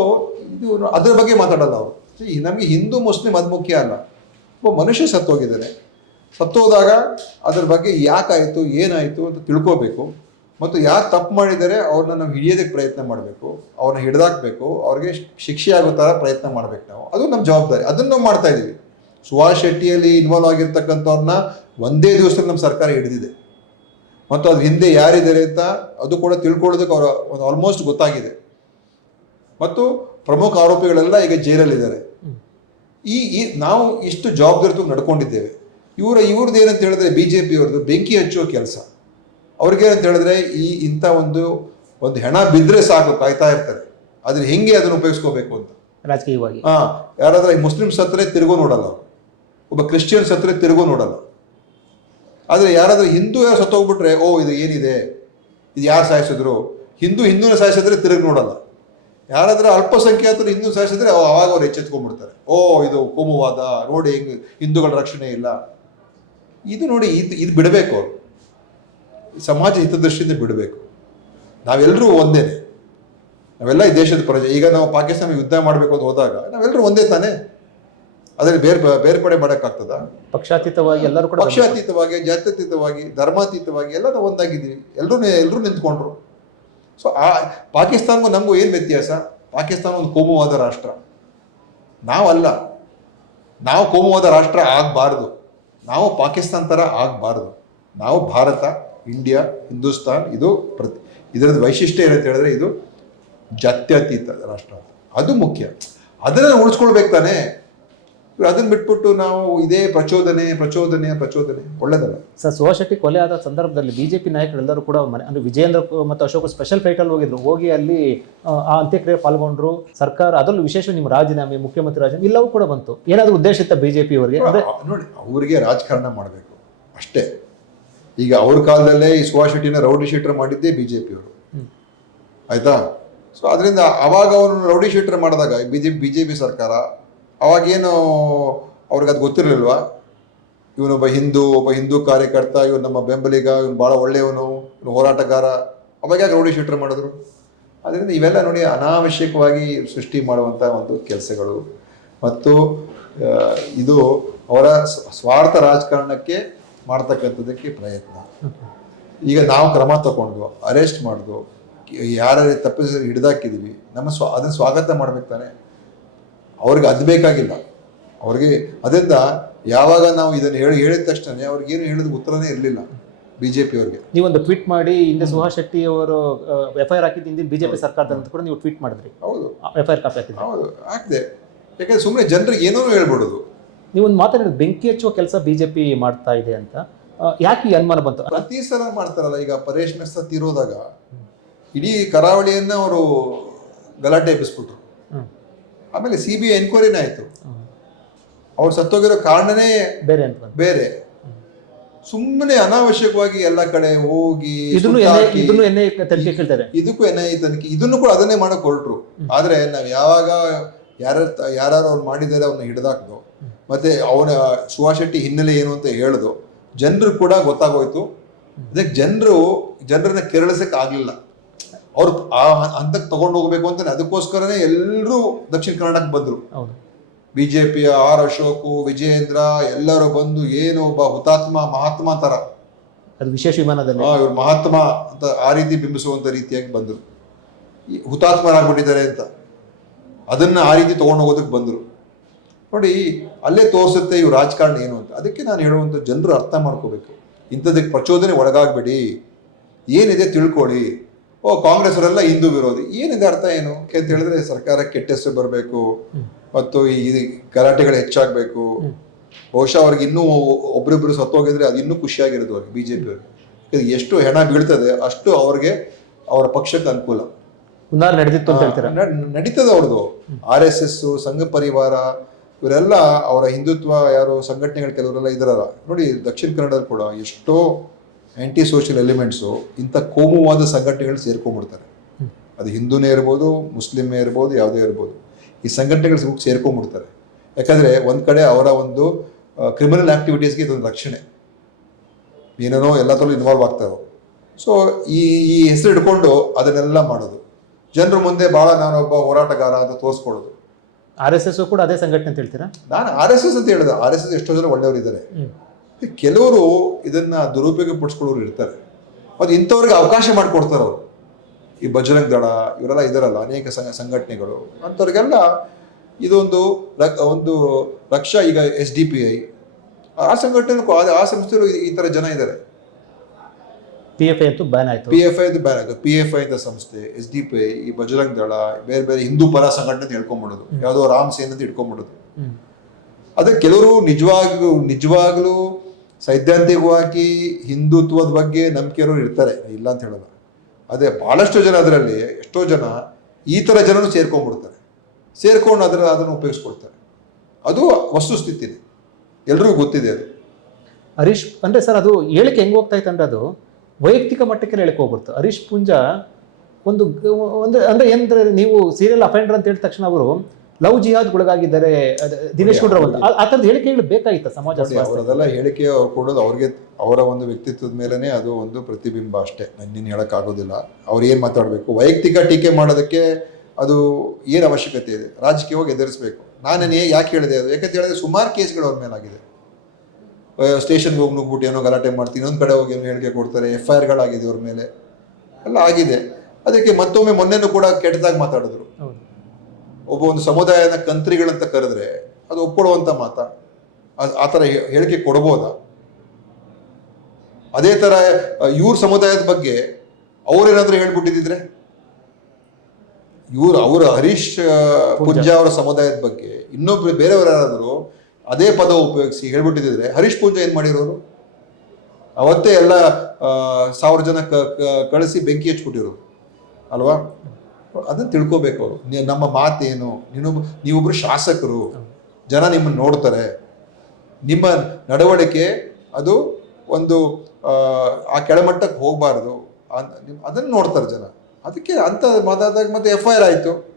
S2: ಇದು ಅದ್ರ ಬಗ್ಗೆ ಮಾತಾಡಲ್ಲ ಅವರು. ನಮಗೆ ಹಿಂದೂ, ಮುಸ್ಲಿಂ ಅದು ಮುಖ್ಯ ಅಲ್ಲ. ಒಬ್ಬ ಮನುಷ್ಯ ಸತ್ತೋಗಿದ್ದಾನೆ. ಸತ್ತೋದಾಗ ಅದ್ರ ಬಗ್ಗೆ ಯಾಕಾಯಿತು, ಏನಾಯಿತು ಅಂತ ತಿಳ್ಕೋಬೇಕು. ಮತ್ತು ಯಾರು ತಪ್ಪು ಮಾಡಿದರೆ ಅವ್ರನ್ನ ನಾವು ಹಿಡಿಯೋದಕ್ಕೆ ಪ್ರಯತ್ನ ಮಾಡಬೇಕು. ಅವ್ರನ್ನ ಹಿಡಿದಾಕಬೇಕು. ಅವ್ರಿಗೆ ಶಿಕ್ಷೆ ಆಗೋ ಥರ ಪ್ರಯತ್ನ ಮಾಡ್ಬೇಕು ನಾವು. ಅದು ನಮ್ಮ ಜವಾಬ್ದಾರಿ. ಅದನ್ನು ನಾವು ಮಾಡ್ತಾ ಇದ್ದೀವಿ ಸುಹಾಸ್ ಶೆಟ್ಟಿಯಲ್ಲಿ ಇನ್ವಾಲ್ವ್ ಆಗಿರ್ತಕ್ಕಂಥವ್ರನ್ನ ಒಂದೇ ದಿವಸದಲ್ಲಿ ನಮ್ಮ ಸರ್ಕಾರ ಹಿಡಿದಿದೆ. ಮತ್ತು ಅದ್ರ ಹಿಂದೆ ಯಾರಿದ್ದಾರೆ ಅಂತ ಅದು ಕೂಡ ತಿಳ್ಕೊಳ್ಳೋದಕ್ಕೆ ಅವರ ಒಂದು ಆಲ್ಮೋಸ್ಟ್ ಗೊತ್ತಾಗಿದೆ. ಮತ್ತು ಪ್ರಮುಖ ಆರೋಪಿಗಳೆಲ್ಲ ಈಗ ಜೈಲಲ್ಲಿದ್ದಾರೆ. ಈ ನಾವು ಇಷ್ಟು ಜವಾಬ್ದಾರಿತು ನಡ್ಕೊಂಡಿದ್ದೇವೆ. ಇವರ ಇವ್ರದ್ದು ಏನಂತ ಹೇಳಿದ್ರೆ ಬಿ ಜೆ ಪಿಯವ್ರದ್ದು ಬೆಂಕಿ ಹಚ್ಚುವ ಕೆಲಸ. ಅವ್ರಿಗೇನಂತ ಹೇಳಿದ್ರೆ ಈ ಇಂಥ ಒಂದು ಒಂದು ಹೆಣ ಬಿದ್ದರೆ ಸಾಕು ಕಾಯ್ತಾ ಇರ್ತಾರೆ. ಅದನ್ನ ಹೆಂಗೆ ಅದನ್ನು ಉಪಯೋಗಿಸ್ಕೋಬೇಕು ಅಂತ?
S1: ರಾಜಕೀಯವಾಗಿ.
S2: ಹಾ ಯಾರಾದ್ರೆ ಮುಸ್ಲಿಮ್ಸ್ ಹತ್ರ ತಿರುಗು ನೋಡಲ್ಲ. ಒಬ್ಬ ಕ್ರಿಶ್ಚಿಯನ್ ಹತ್ರ ತಿರುಗೋ ನೋಡಲ್ಲ. ಆದ್ರೆ ಯಾರಾದ್ರೂ ಹಿಂದೂ ಯಾರು ಸತ್ತೋಗ್ಬಿಟ್ರೆ ಓ ಇದು ಏನಿದೆ? ಇದು ಯಾರು ಸಾಯಿಸಿದ್ರು? ಹಿಂದೂ ಹಿಂದೂನ ಸಾಯಿಸಿದ್ರೆ ತಿರುಗಿ ನೋಡಲ್ಲ. ಯಾರಾದ್ರೂ ಅಲ್ಪಸಂಖ್ಯಾತರು ಹಿಂದೂ ಸಾಯಿಸಿದ್ರೆ ಅವ- ಅವಾಗ ಅವ್ರು ಎಚ್ಚೆತ್ಕೊಂಡ್ಬಿಡ್ತಾರೆ. ಓ ಇದು ಕೋಮುವಾದ ನೋಡಿ ಹಿಂಗ್ ಹಿಂದೂಗಳ ರಕ್ಷಣೆ ಇಲ್ಲ. ಇದು ನೋಡಿ ಇದು ಇದು ಬಿಡಬೇಕು ಅವರು. ಸಮಾಜ ಹಿತದೃಷ್ಟಿಯಿಂದ ಬಿಡಬೇಕು. ನಾವೆಲ್ಲರೂ ಒಂದೇ ನಾವೆಲ್ಲ ಈ ದೇಶದ ಪ್ರಜೆ. ಈಗ ನಾವು ಪಾಕಿಸ್ತಾನ ಯುದ್ಧ ಮಾಡಬೇಕು ಅಂತ ಹೋದಾಗ ನಾವೆಲ್ಲರೂ ಒಂದೇ ತಾನೇ. ಅದ್ರಲ್ಲಿ ಬೇರೆ ಬೇರ್ಪಡೆ ಮಾಡೋಕ್ಕಾಗ್ತದ?
S1: ಪಕ್ಷಾತೀತವಾಗಿ ಎಲ್ಲರೂ ಕೂಡ
S2: ಪಕ್ಷಾತೀತವಾಗಿ ಜಾತ್ಯತೀತವಾಗಿ ಧರ್ಮಾತೀತವಾಗಿ ಎಲ್ಲ ನಾವು ಒಂದಾಗಿದ್ದೀವಿ ಎಲ್ಲರೂ ಎಲ್ಲರೂ ನಿಂತ್ಕೊಂಡ್ರು. ಸೊ ಆ, ಪಾಕಿಸ್ತಾನಗೂ ನಮಗೂ ಏನು ವ್ಯತ್ಯಾಸ? ಪಾಕಿಸ್ತಾನ ಒಂದು ಕೋಮುವಾದ ರಾಷ್ಟ್ರ. ನಾವಲ್ಲ. ನಾವು ಕೋಮುವಾದ ರಾಷ್ಟ್ರ ಆಗಬಾರ್ದು. ನಾವು ಪಾಕಿಸ್ತಾನ ಥರ ಆಗಬಾರ್ದು. ನಾವು ಭಾರತ, ಇಂಡಿಯಾ, ಹಿಂದೂಸ್ತಾನ್, ಇದು ಪ್ರತಿ, ಇದರದ್ದು ವೈಶಿಷ್ಟ್ಯ ಏನಂತ ಹೇಳಿದ್ರೆ ಇದು ಜಾತ್ಯತೀತ ರಾಷ್ಟ್ರ ಅದು ಮುಖ್ಯ. ಅದನ್ನು ಉಳಿಸ್ಕೊಳ್ಬೇಕು ತಾನೇ. ಅದನ್ನ ಬಿಟ್ಬಿಟ್ಟು ನಾವು ಇದೇ ಪ್ರಚೋದನೆ ಪ್ರಚೋದನೆ ಪ್ರಚೋದನೆ. ಒಳ್ಳೇದಲ್ಲ.
S1: ಸರ್ ಸುಭಾಷ್ ಕೊಲೆ ಆದ ಸಂದರ್ಭದಲ್ಲಿ ಬಿಜೆಪಿ ನಾಯಕರೆಲ್ಲರೂ ಕೂಡ ಮನೆ ಅಂದ್ರೆ ವಿಜಯೇಂದ್ರ ಮತ್ತು ಅಶೋಕ್ ಸ್ಪೆಷಲ್ ಫ್ಲೈಟಲ್ಲಿ ಹೋಗಿದ್ರು. ಹೋಗಿ ಅಲ್ಲಿ ಆ, ಅಂತ್ಯಕ್ರಿಯೆ ಪಾಲ್ಗೊಂಡ್ರು. ಸರ್ಕಾರ ಅದರಲ್ಲೂ ವಿಶೇಷ ನಿಮ್ಮ ರಾಜೀನಾಮೆ ಮುಖ್ಯಮಂತ್ರಿ ರಾಜೀನಾಮೆ ಎಲ್ಲವೂ ಕೂಡ ಬಂತು. ಏನಾದರೂ ಉದ್ದೇಶ ಇತ್ತ ಬಿಜೆಪಿ ಅವರಿಗೆ?
S2: ನೋಡಿ ಅವರಿಗೆ ರಾಜಕಾರಣ ಮಾಡಬೇಕು. ಅಷ್ಟೇ. ಈಗ ಅವ್ರ ಕಾಲದಲ್ಲೇ ಈ ಸುಭಾಷ್ ಶೆಟ್ಟಿನ ರೌಡಿ ಶೀಟರ್ ಮಾಡಿದ್ದೇ ಬಿ ಜೆ ಪಿಯವರು
S1: ಹ್ಮ್.
S2: ಆಯ್ತಾ? ಸೊ ಅದರಿಂದ ಅವಾಗ ಅವನು ರೌಡಿ ಶೀಟರ್ ಮಾಡಿದಾಗ B J B J P ಸರ್ಕಾರ ಅವಾಗೇನು ಅವ್ರಿಗೆ ಅದು ಗೊತ್ತಿರಲಿಲ್ವಾ? ಇವನೊಬ್ಬ ಹಿಂದೂ, ಒಬ್ಬ ಹಿಂದೂ ಕಾರ್ಯಕರ್ತ, ಇವನು ನಮ್ಮ ಬೆಂಬಲಿಗ, ಇವನು ಭಾಳ ಒಳ್ಳೆಯವನು, ಇವನು ಹೋರಾಟಗಾರ, ಅವಾಗ ಯಾಕೆ ರೌಡಿ ಶೀಟರ್ ಮಾಡಿದ್ರು? ಅದರಿಂದ ಇವೆಲ್ಲ ನೋಡಿ ಅನಾವಶ್ಯಕವಾಗಿ ಸೃಷ್ಟಿ ಮಾಡುವಂಥ ಒಂದು ಕೆಲಸಗಳು. ಮತ್ತು ಇದು ಅವರ ಸ್ವಾರ್ಥ ರಾಜಕಾರಣಕ್ಕೆ ಮಾಡ್ತಕ್ಕಂಥದ್ದಕ್ಕೆ ಪ್ರಯತ್ನ. ಈಗ ನಾವು ಕ್ರಮ ತಗೊಂಡು, ಅರೆಸ್ಟ್ ಮಾಡಿದ್ವು ಯಾರ್ಯಾರು ತಪ್ಪಿಸಿ ಹಿಡಿದಾಕಿದೀವಿ, ನಮ್ಮ ಸ್ವ, ಅದನ್ನು ಸ್ವಾಗತ ಮಾಡ್ಬೇಕು ತಾನೆ. ಅವ್ರಿಗೆ ಅದು ಬೇಕಾಗಿಲ್ಲ. ಅವ್ರಿಗೆ ಅದರಿಂದ ಯಾವಾಗ ನಾವು ಇದನ್ನು ಹೇಳಿ ಹೇಳಿದ ತಕ್ಷಣ ಅವ್ರಿಗೇನು ಹೇಳಿದ ಉತ್ತರನೇ ಇರಲಿಲ್ಲ ಬಿ ಜೆ ಪಿ ಅವ್ರಿಗೆ.
S1: ನೀವೊಂದು ಟ್ವೀಟ್ ಮಾಡಿ ಹಿಂದೆ ಸುಭಾಷ್ ಶೆಟ್ಟಿ ಅವರು ಎಫ್ ಐ ಆರ್ ಹಾಕಿದ್ದು ಹಿಂದಿನ ಪಿ ಸರ್ಕಾರ ಅಂತ ಕೂಡ ನೀವು ಟ್ವೀಟ್ ಮಾಡಿದ್ರಿ.
S2: ಹೌದು.
S1: ಎಫ್ ಐ ಆರ್ ಕಾಪಿ ಹಾಕಿದ್ರಿ.
S2: ಹೌದು. ಹಾಕಿದೆ ಯಾಕಂದ್ರೆ ಸುಮ್ಮನೆ ಜನರಿಗೆ ಏನೋ ಹೇಳ್ಬಿಡೋದು.
S1: ನೀವೊಂದು ಮಾತಾಡಿದ್ರೆ ಬೆಂಕಿ ಹಚ್ಚುವ ಕೆಲಸ ಬಿ ಜೆ ಪಿ ಮಾಡ್ತಾ ಇದೆ ಅಂತ. ಯಾಕೆ ಈ ಅನುಮಾನ ಬಂತು?
S2: ಪ್ರತಿ ಸಲ ಮಾಡ್ತಾರಲ್ಲ ಈಗ ಪರೇಶ್ ಮೆಸ್ತ ತೀರೋದಾಗ ಇಡೀ ಕರಾವಳಿಯನ್ನ ಅವರು ಗಲಾಟೆ ಎಬ್ಬಿಸ್ಬಿಟ್ರು. ಆಮೇಲೆ ಸಿ ಬಿ ಐ ಎನ್ಕ್ವೈರಿನೇ ಆಯ್ತು. ಅವ್ರು ಸತ್ತೋಗಿರೋ ಕಾರಣನೇ
S1: ಬೇರೆ ಅಂತ ಬಂತು.
S2: ಬೇರೆ. ಸುಮ್ಮನೆ ಅನಾವಶ್ಯಕವಾಗಿ ಎಲ್ಲ ಕಡೆ ಹೋಗಿ
S1: ಇದನ್ನು ಎನ್ಐ
S2: ಸುತ್ತಾಕಿ,
S1: ಇದನ್ನು ಎನ್ಐ ತನಿಖೆ ಕೇಳ್ತಾರೆ.
S2: ಇದಕ್ಕೂ ಎನ್ ಐ ತನಿಖೆ ಇದನ್ನು ಕೂಡ ಅದನ್ನೇ ಮಾಡಕ್ ಹೊರಟ್ರು. ಆದ್ರೆ ನಾವ್ ಯಾವಾಗ ಯಾರ ಯಾರು ಅವ್ರು ಮಾಡಿದ್ದಾರೆ ಅವ್ನ ಹಿಡ್ದಾಕ್ದು. ಮತ್ತೆ ಅವನ ಸುಭಾಷ್ ಶೆಟ್ಟಿ ಹಿನ್ನೆಲೆ ಏನು ಅಂತ ಹೇಳ್ದು. ಜನರು ಕೂಡ ಗೊತ್ತಾಗೋಯ್ತು. ಅದಕ್ಕೆ ಜನರು ಜನರನ್ನ ಕೆರಳಿಸಕ್ ಆಗ್ಲಿಲ್ಲ. ಅವ್ರು ಆ ಹಂತಕ್ಕೆ ತಗೊಂಡು ಹೋಗ್ಬೇಕು ಅಂತಾನೆ ಅದಕ್ಕೋಸ್ಕರನೇ ಎಲ್ಲರೂ ದಕ್ಷಿಣ ಕನ್ನಡಕ್ಕೆ ಬಂದ್ರು. ಬಿಜೆಪಿಯ ಆರ್ ಅಶೋಕು ವಿಜಯೇಂದ್ರ ಎಲ್ಲರೂ ಬಂದು ಏನು ಒಬ್ಬ ಹುತಾತ್ಮ ಮಹಾತ್ಮ ತರ
S1: ಅದು ವಿಶೇಷ ವಿಮಾನದಲ್ಲಿ.
S2: ಇವ್ರು ಮಹಾತ್ಮ ಅಂತ ಆ ರೀತಿ ಬಿಂಬಿಸುವಂತ ರೀತಿಯಾಗಿ ಬಂದರು. ಈ ಹುತಾತ್ಮರಾಗ್ಬಿಟ್ಟಿದ್ದಾರೆ ಅಂತ. ಅದನ್ನ ಆ ರೀತಿ ತಗೊಂಡು ಹೋಗೋದಕ್ಕೆ ಬಂದರು. ನೋಡಿ ಅಲ್ಲೇ ತೋರಿಸುತ್ತೆ ಇವ್ರು ರಾಜಕಾರಣ ಏನು ಅಂತ. ಅದಕ್ಕೆ ನಾನು ಹೇಳುವಂಥ ಜನರು ಅರ್ಥ ಮಾಡ್ಕೋಬೇಕು. ಇಂಥದಕ್ಕೆ ಪ್ರಚೋದನೆ ಒಳಗಾಗಬೇಡಿ. ಏನಿದೆ ತಿಳ್ಕೊಳ್ಳಿ. ಓ ಕಾಂಗ್ರೆಸ್ ಅವರೆಲ್ಲ ಹಿಂದೂ ವಿರೋಧಿ. ಏನಿದೆ ಅರ್ಥ ಏನು? ಅಂತ ಹೇಳಿದ್ರೆ ಸರ್ಕಾರ ಕೆಟ್ಟ ಹೆಸರು ಬರಬೇಕು. ಮತ್ತು ಈ ಗಲಾಟೆಗಳು ಹೆಚ್ಚಾಗಬೇಕು. ಬಹುಶಃ ಅವ್ರಿಗೆ ಇನ್ನೂ ಒಬ್ರಿಬ್ರು ಸತ್ತೋಗಿದ್ರೆ ಅದು ಇನ್ನೂ ಖುಷಿಯಾಗಿರೋದು ಅವ್ರಿಗೆ ಬಿಜೆಪಿ ಅವ್ರಿಗೆ. ಎಷ್ಟು ಹೆಣ ಬೀಳ್ತದೆ ಅಷ್ಟು ಅವ್ರಿಗೆ ಅವರ ಪಕ್ಷಕ್ಕೆ ಅನುಕೂಲ.
S1: ಹುನ್ನಾರ ನಡೆದಿತ್ತು ಅಂತ ಹೇಳ್ತೀರಾ?
S2: ನ- ನಡೀತದೆ ಅವ್ರದ್ದು. ಆರ್ ಎಸ್ ಎಸ್ ಸಂಘ ಪರಿವಾರ ಇವರೆಲ್ಲ ಅವರ ಹಿಂದುತ್ವ ಯಾರು ಸಂಘಟನೆಗಳು ಕೆಲವರೆಲ್ಲ ಇದರಲ್ಲ. ನೋಡಿ ದಕ್ಷಿಣ ಕನ್ನಡದಲ್ಲಿ ಕೂಡ ಎಷ್ಟೋ ಆಂಟಿ ಸೋಷಿಯಲ್ ಎಲಿಮೆಂಟ್ಸು ಇಂಥ ಕೋಮುವಾದ ಸಂಘಟನೆಗಳು ಸೇರ್ಕೊಂಡ್ಬಿಡ್ತಾರೆ. ಅದು ಹಿಂದೂನೇ ಇರ್ಬೋದು ಮುಸ್ಲಿಮೇ ಇರ್ಬೋದು ಯಾವುದೇ ಇರ್ಬೋದು. ಈ ಸಂಘಟನೆಗಳು ಸೇರ್ಕೊಂಡ್ಬಿಡ್ತಾರೆ. ಯಾಕಂದರೆ ಒಂದು ಕಡೆ ಅವರ ಒಂದು ಕ್ರಿಮಿನಲ್ ಆ್ಯಕ್ಟಿವಿಟೀಸ್ಗೆ ಇದೊಂದು ರಕ್ಷಣೆ. ಏನೇನೋ ಎಲ್ಲದರಲ್ಲೂ ಇನ್ವಾಲ್ವ್ ಆಗ್ತಾರೋ ಸೊ ಈ ಈ ಹೆಸರು ಇಟ್ಕೊಂಡು ಅದನ್ನೆಲ್ಲ ಮಾಡೋದು. ಜನರ ಮುಂದೆ ಭಾಳ ನಾನೊಬ್ಬ ಹೋರಾಟಗಾರ ಅಂತ ತೋರಿಸ್ಕೊಳ್ಳೋದು.
S1: ಆರ್ ಎಸ್ ಎಸ್ ಕೂಡ ಅದೇ ಸಂಘಟನೆ ಅಂತ ಹೇಳ್ತೀರಾ?
S2: ನಾನು ಆರ್ ಎಸ್ ಎಸ್ ಅಂತ ಹೇಳಿದೆ. ಆರ್ ಎಸ್ ಎಸ್ ಎಷ್ಟೋ ಜನ ಒಳ್ಳೆಯವರು ಇದ್ದಾರೆ
S1: ಹ್ಮ್.
S2: ಕೆಲವರು ಇದನ್ನ ದುರುಪಯೋಗ ಪಡಿಸ್ಕೊಳ್ಳೋರು ಇರ್ತಾರೆ. ಮತ್ತು ಇಂಥವ್ರಿಗೆ ಅವಕಾಶ ಮಾಡಿಕೊಡ್ತಾರೆ ಅವರು ಈ ಬಜರಂಗ್ ದಳ ಇವರೆಲ್ಲ ಇದರಲ್ಲ ಅನೇಕ ಸಂಘ ಸಂಘಟನೆಗಳು. ಅಂಥವ್ರಿಗೆಲ್ಲ ಇದೊಂದು ಒಂದು ರಕ್ಷಾ ಈಗ ಎಸ್ ಡಿ ಪಿ ಐ. ಆ ಸಂಘಟನೆ ಆ ಸಂಸ್ಥೆಗಳು ಈ- ತರ ಥರ ಜನ ಇದ್ದಾರೆ
S1: ಪಿ ಎಫ್ ಐ ಅಂತೂ ಬ್ಯಾನ್ ಆಯ್ತು.
S2: ಪಿ ಎಫ್ ಐ ಬ್ಯಾನ್ ಆಯಿತು ಪಿ ಎಫ್ ಐ ಅಂತ ಸಂಸ್ಥೆ ಎಸ್ ಡಿ ಪಿ ಐ ಈ ಬಜರಂಗ್ ದಳ ಬೇರೆ ಬೇರೆ ಹಿಂದೂ ಪರ ಸಂಘಟನೆ ಅಂತ ಹೇಳ್ಕೊಂಬಿಡೋದು. ಯಾವುದೋ ರಾಮ್ ಸೇನ್ ಅಂತ ಇಟ್ಕೊಂಬಿಡೋದು. ಅದೇ ಕೆಲವರು ನಿಜವಾಗ್ಲೂ ನಿಜವಾಗ್ಲೂ ಸೈದ್ಧಾಂತಿಕವಾಗಿ ಹಿಂದುತ್ವದ ಬಗ್ಗೆ ನಂಬಿಕೆ ಇರೋರು ಇರ್ತಾರೆ, ಇಲ್ಲ ಅಂತ ಹೇಳಲ್ಲ. ಅದೇ ಭಾಳಷ್ಟು ಜನ ಅದರಲ್ಲಿ, ಎಷ್ಟೋ ಜನ ಈ ಥರ ಜನರು ಸೇರ್ಕೊಂಡ್ಬಿಡ್ತಾರೆ. ಸೇರ್ಕೊಂಡು ಅದರ, ಅದನ್ನು ಉಪಯೋಗಿಸ್ಕೊಡ್ತಾರೆ. ಅದು ವಸ್ತುಸ್ಥಿತಿನೇ. ಎಲ್ರಿಗೂ ಗೊತ್ತಿದೆ ಅದು.
S1: ಹರೀಶ್, ಅಂದರೆ ಸರ್ ಅದು ಹೇಳಿಕೆ ಹೆಂಗೆ ಹೋಗ್ತಾ ಇತ್ತು ಅಂದ್ರೆ ಅದು ವೈಯಕ್ತಿಕ ಮಟ್ಟಕ್ಕೆ ಹೇಳಿಕೆ ಹೋಗ್ಬಿಡ್ತು. ಹರೀಶ್ ಪುಂಜಾ ಒಂದು ಒಂದು, ಅಂದರೆ ಏನಂದ್ರೆ ನೀವು ಸೀರಿಯಲ್ ಅಫೆಂಡರ್ ಅಂತ ಹೇಳಿದ ತಕ್ಷಣ ಅವರು ಲವ್ ಜಿಹಾದ್ ಒಳಗಾಗಿದ್ದಾರೆ ದಿನೇಶ್ ಗುಂಡ್ರಾವ್ ಅಂತ ಆ- ಥರದ ಹೇಳಿಕೆಗಳು ಬೇಕಾಗಿತ್ತ ಸಮಾಜ
S2: ಅವರದೆಲ್ಲ ಹೇಳಿಕೆ ಅವ್ರು ಕೊಡೋದು ಅವ್ರಿಗೆ ಅವರ ಒಂದು ವ್ಯಕ್ತಿತ್ವದ ಮೇಲೇ ಅದು ಒಂದು ಪ್ರತಿಬಿಂಬ ಅಷ್ಟೇ. ನಾನು ಹೇಳೋಕ್ಕಾಗೋದಿಲ್ಲ. ಅವ್ರು ಏನು ಮಾತಾಡಬೇಕು? ವೈಯಕ್ತಿಕ ಟೀಕೆ ಮಾಡೋದಕ್ಕೆ ಅದು ಏನು ಅವಶ್ಯಕತೆ ಇದೆ? ರಾಜಕೀಯವಾಗಿ ಎದುರಿಸಬೇಕು. ನಾನೇ ಯಾಕೆ ಹೇಳಿದೆ ಅದು? ಯಾಕಂತ ಹೇಳಿದ್ರೆ ಸುಮಾರು ಕೇಸ್ಗಳು ಅವ್ರ ಮೇಲಾಗಿದೆ. ಸ್ಟೇಷನ್ಗೆ ಹೋಗಿ ನುಗ್ಬಿಟ್ಟು ಏನೋ ಗಲಾಟೆ ಮಾಡ್ತೀನಿ ಇನ್ನೊಂದು ಕಡೆ ಹೋಗಿ ಏನೋ ಹೇಳಿಕೆ ಕೊಡ್ತಾರೆ ಎಫ್ ಐ ಆರ್ಗಳಾಗಿದೆ ಅವ್ರ ಮೇಲೆ. ಎಲ್ಲ ಆಗಿದೆ. ಅದಕ್ಕೆ ಮತ್ತೊಮ್ಮೆ ಮೊನ್ನೆನೂ ಕೂಡ ಕೆಟ್ಟದಾಗಿ ಮಾತಾಡಿದ್ರು. ಒಬ್ಬ ಒಂದು ಸಮುದಾಯದ ಕಂತ್ರಿಗಳಂತ ಕರೆದ್ರೆ ಅದು ಒಪ್ಕೊಳ್ಳುವಂಥ ಮಾತ. ಆ- ಥರ ಹೇಳಿಕೆ ಕೊಡ್ಬೋದಾ? ಅದೇ ಥರ ಇವ್ರ ಸಮುದಾಯದ ಬಗ್ಗೆ ಅವ್ರೇನಾದ್ರೂ ಹೇಳ್ಬಿಟ್ಟಿದ್ರೆ ಇವರು ಅವರ ಹರೀಶ್ ಪೂಜಾ. ಅವರ ಸಮುದಾಯದ ಬಗ್ಗೆ ಇನ್ನೊಬ್ರು ಬೇರೆಯವರು ಯಾರಾದರೂ ಅದೇ ಪದ ಉಪಯೋಗಿಸಿ ಹೇಳ್ಬಿಟ್ಟಿದ್ರೆ ಹರೀಶ್ ಪೂಂಜಾ ಏನು ಮಾಡಿರೋರು? ಅವತ್ತೇ ಎಲ್ಲ ಸಾವಿರ ಜನ ಕಳಿಸಿ ಬೆಂಕಿ ಹಚ್ಬಿಟ್ಟಿರೋರು ಅಲ್ವಾ? ಅದನ್ನ ತಿಳ್ಕೋಬೇಕು ಅವರು. ನಮ್ಮ ಮಾತೇನು? ನೀನು ನೀವೊಬ್ಬರು ಶಾಸಕರು. ಜನ ನಿಮ್ಮನ್ನು ನೋಡ್ತಾರೆ. ನಿಮ್ಮ ನಡವಳಿಕೆ ಅದು ಒಂದು ಆ, ಕೆಳಮಟ್ಟಕ್ಕೆ ಹೋಗಬಾರ್ದು. ಅದನ್ನು ನೋಡ್ತಾರೆ ಜನ. ಅದಕ್ಕೆ ಅಂತ ಮಾತಾಡಿದಾಗ ಮತ್ತೆ ಎಫ್ ಐ ಆರ್ ಆಯಿತು.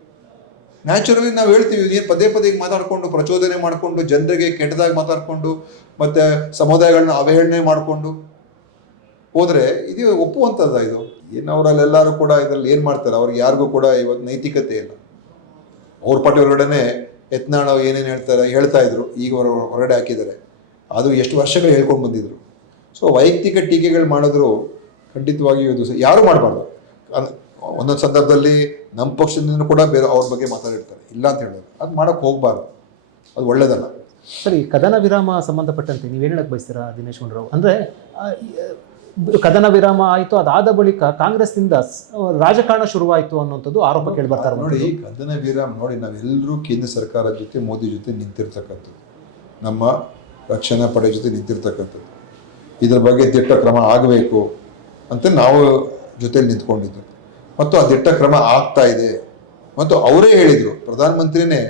S2: ನ್ಯಾಚುರಲಿ ನಾವು ಹೇಳ್ತೀವಿ ನೀನು ಪದೇ ಪದೇ ಮಾತಾಡ್ಕೊಂಡು ಪ್ರಚೋದನೆ ಮಾಡಿಕೊಂಡು ಜನರಿಗೆ ಕೆಟ್ಟದಾಗಿ ಮಾತಾಡಿಕೊಂಡು ಮತ್ತೆ ಸಮುದಾಯಗಳನ್ನ ಅವಹೇಳನೆ ಮಾಡಿಕೊಂಡು ಹೋದರೆ ಇದು ಒಪ್ಪುವಂಥದ್ದ ಇದು. ಏನು ಅವರಲ್ಲೆಲ್ಲರೂ ಕೂಡ ಇದರಲ್ಲಿ ಏನು ಮಾಡ್ತಾರೆ? ಅವ್ರಿಗೆ ಯಾರಿಗೂ ಕೂಡ ಇವತ್ತು ನೈತಿಕತೆ ಇಲ್ಲ. ಅವ್ರ ಪಾಟಿ ಹೊರಗಡೆನೆ ಯತ್ನಾಳ ಏನೇನು ಹೇಳ್ತಾರೆ, ಹೇಳ್ತಾ ಇದ್ರು. ಈಗ ಹೊರ ಹೊರಗಡೆ ಹಾಕಿದ್ದಾರೆ. ಅದು ಎಷ್ಟು ವರ್ಷಗಳು ಹೇಳ್ಕೊಂಡು ಬಂದಿದ್ರು. ಸೊ ವೈಯಕ್ತಿಕ ಟೀಕೆಗಳು ಮಾಡಿದ್ರು ಖಂಡಿತವಾಗಿಯೂ ಇದು ಯಾರು ಮಾಡಬಾರ್ದು. ಒಂದೊಂದು ಸಂದರ್ಭದಲ್ಲಿ ನಮ್ಮ ಪಕ್ಷದಿಂದ ಕೂಡ ಬೇರೆ ಅವ್ರ ಬಗ್ಗೆ ಮಾತಾಡಿರ್ತಾರೆ. ಇಲ್ಲ ಅಂತ ಹೇಳೋದು. ಅದು ಮಾಡೋಕೆ ಹೋಗಬಾರ್ದು. ಅದು ಒಳ್ಳೇದಲ್ಲ.
S1: ಸರಿ ಕದನ ವಿರಾಮ ಸಂಬಂಧಪಟ್ಟಂತೆ ನೀವೇನು ಹೇಳಕ್ಕೆ ಬಯಸ್ತೀರಾ, ದಿನೇಶ್ ಗುಂಡ್ರಾವ್ ಅಂದ್ರೆ ಕದನ ವಿರಾಮ ಆಯಿತು ಅದಾದ ಬಳಿಕ ಕಾಂಗ್ರೆಸ್ನಿಂದ ರಾಜಕಾರಣ ಶುರುವಾಯಿತು ಅನ್ನುವಂಥದ್ದು ಆರೋಪ ಕೇಳಿ ಬರ್ತಾರೆ
S2: ನೋಡಿ ಕದನ ವಿರಾಮ ನೋಡಿ ನಾವೆಲ್ಲರೂ ಕೇಂದ್ರ ಸರ್ಕಾರದ ಜೊತೆ ಮೋದಿ ಜೊತೆ ನಿಂತಿರ್ತಕ್ಕಂಥದ್ದು. ನಮ್ಮ ರಕ್ಷಣಾ ಪಡೆ ಜೊತೆ ನಿಂತಿರ್ತಕ್ಕಂಥದ್ದು. ಇದ್ರ ಬಗ್ಗೆ ದಿಟ್ಟ ಕ್ರಮ ಆಗಬೇಕು ಅಂತ ನಾವು ಜೊತೆಲಿ ನಿಂತ್ಕೊಂಡಿದ್ದು. ಮತ್ತು ಆ ದಿಟ್ಟ ಕ್ರಮ ಆಗ್ತಾ ಇದೆ. ಮತ್ತು ಅವರೇ ಹೇಳಿದರು ಪ್ರಧಾನಮಂತ್ರಿನೇ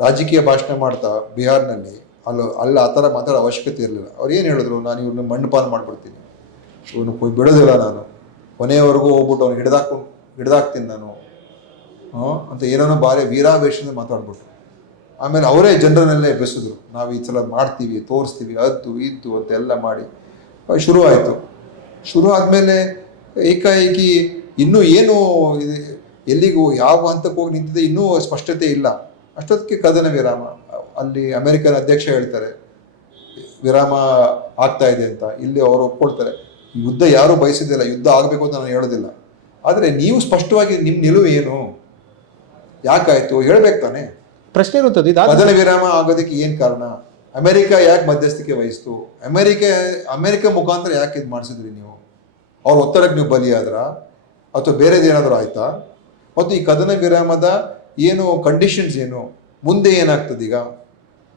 S2: ರಾಜಕೀಯ ಭಾಷಣ ಮಾಡ್ತಾ ಬಿಹಾರ್ನಲ್ಲಿ ಅಲ್ಲಿ ಅಲ್ಲಿ ಆ ಥರ ಮಾತಾಡೋ ಅವಶ್ಯಕತೆ ಇರಲಿಲ್ಲ. ಅವ್ರು ಏನು ಹೇಳಿದ್ರು ನಾನು ಇವ್ರನ್ನ ಮಣ್ಣು ಪಾಲು ಮಾಡ್ಬಿಡ್ತೀನಿ. ಇವನು ಬಿಡೋದಿಲ್ಲ ನಾನು. ಕೊನೆಯವರೆಗೂ ಹೋಗ್ಬಿಟ್ಟು ಅವ್ನು ಹಿಡ್ದಾಕೊಂಡು ಹಿಡ್ದಾಕ್ತೀನಿ ನಾನು. ಅಂತ ಏನೇನೋ ಭಾರಿ ವೀರಾವೇಶದಿಂದ ಮಾತಾಡ್ಬಿಟ್ರು. ಆಮೇಲೆ ಅವರೇ ಜನರನ್ನೆಲ್ಲ ಎಬ್ಬಿಸಿದ್ರು. ನಾವು ಈ ಸಲ ಮಾಡ್ತೀವಿ, ತೋರಿಸ್ತೀವಿ, ಅದ್ದು, ಇದ್ದು ಅಂತ ಎಲ್ಲ ಮಾಡಿ ಶುರು ಆಯಿತು. ಶುರು ಆದಮೇಲೆ ಏಕಾಏಕಿ ಇನ್ನೂ ಏನು ಎಲ್ಲಿಗೂ, ಯಾವ ಹಂತಕ್ಕೆ ಹೋಗಿ ನಿಂತಿದೆ ಇನ್ನೂ ಸ್ಪಷ್ಟತೆ ಇಲ್ಲ. ಅಷ್ಟೊತ್ತಿಗೆ ಕದನ ವಿರಾಮ. ಅಲ್ಲಿ ಅಮೆರಿಕನ್ ಅಧ್ಯಕ್ಷ ಹೇಳ್ತಾರೆ, ವಿರಾಮ ಆಗ್ತಾ ಇದೆ ಅಂತ. ಇಲ್ಲಿ ಅವರು ಒಪ್ಕೊಳ್ತಾರೆ. ಯುದ್ಧ ಯಾರೂ ಬಯಸಿದ್ದಿಲ್ಲ ಯುದ್ಧ ಆಗಬೇಕು ಅಂತ ನಾನು ಹೇಳೋದಿಲ್ಲ. ಆದರೆ ನೀವು ಸ್ಪಷ್ಟವಾಗಿ ನಿಮ್ಮ ನಿಲುವು ಏನು? ಯಾಕಾಯಿತು? ಹೇಳ್ಬೇಕು ತಾನೆ.
S1: ಪ್ರಶ್ನೆ ಇರುತ್ತದೆ ಮೊದಲ
S2: ಕದನ ವಿರಾಮ ಆಗೋದಕ್ಕೆ ಏನು ಕಾರಣ? ಅಮೆರಿಕ ಯಾಕೆ ಮಧ್ಯಸ್ಥಿಕೆ ವಹಿಸ್ತು? ಅಮೆರಿಕ ಅಮೆರಿಕ ಮುಖಾಂತರ ಯಾಕೆ ಇದು ಮಾಡಿಸಿದ್ರಿ ನೀವು? ಅವ್ರ ಒತ್ತಡಕ್ಕೆ ನೀವು ಬಲಿಯಾದ್ರ? ಅಥವಾ ಬೇರೆದೇನಾದರೂ ಆಯ್ತಾ? ಮತ್ತು ಈ ಕದನ ವಿರಾಮದ ಏನು ಕಂಡೀಷನ್ಸ್ ಏನು? ಮುಂದೆ ಏನಾಗ್ತದೆ ಈಗ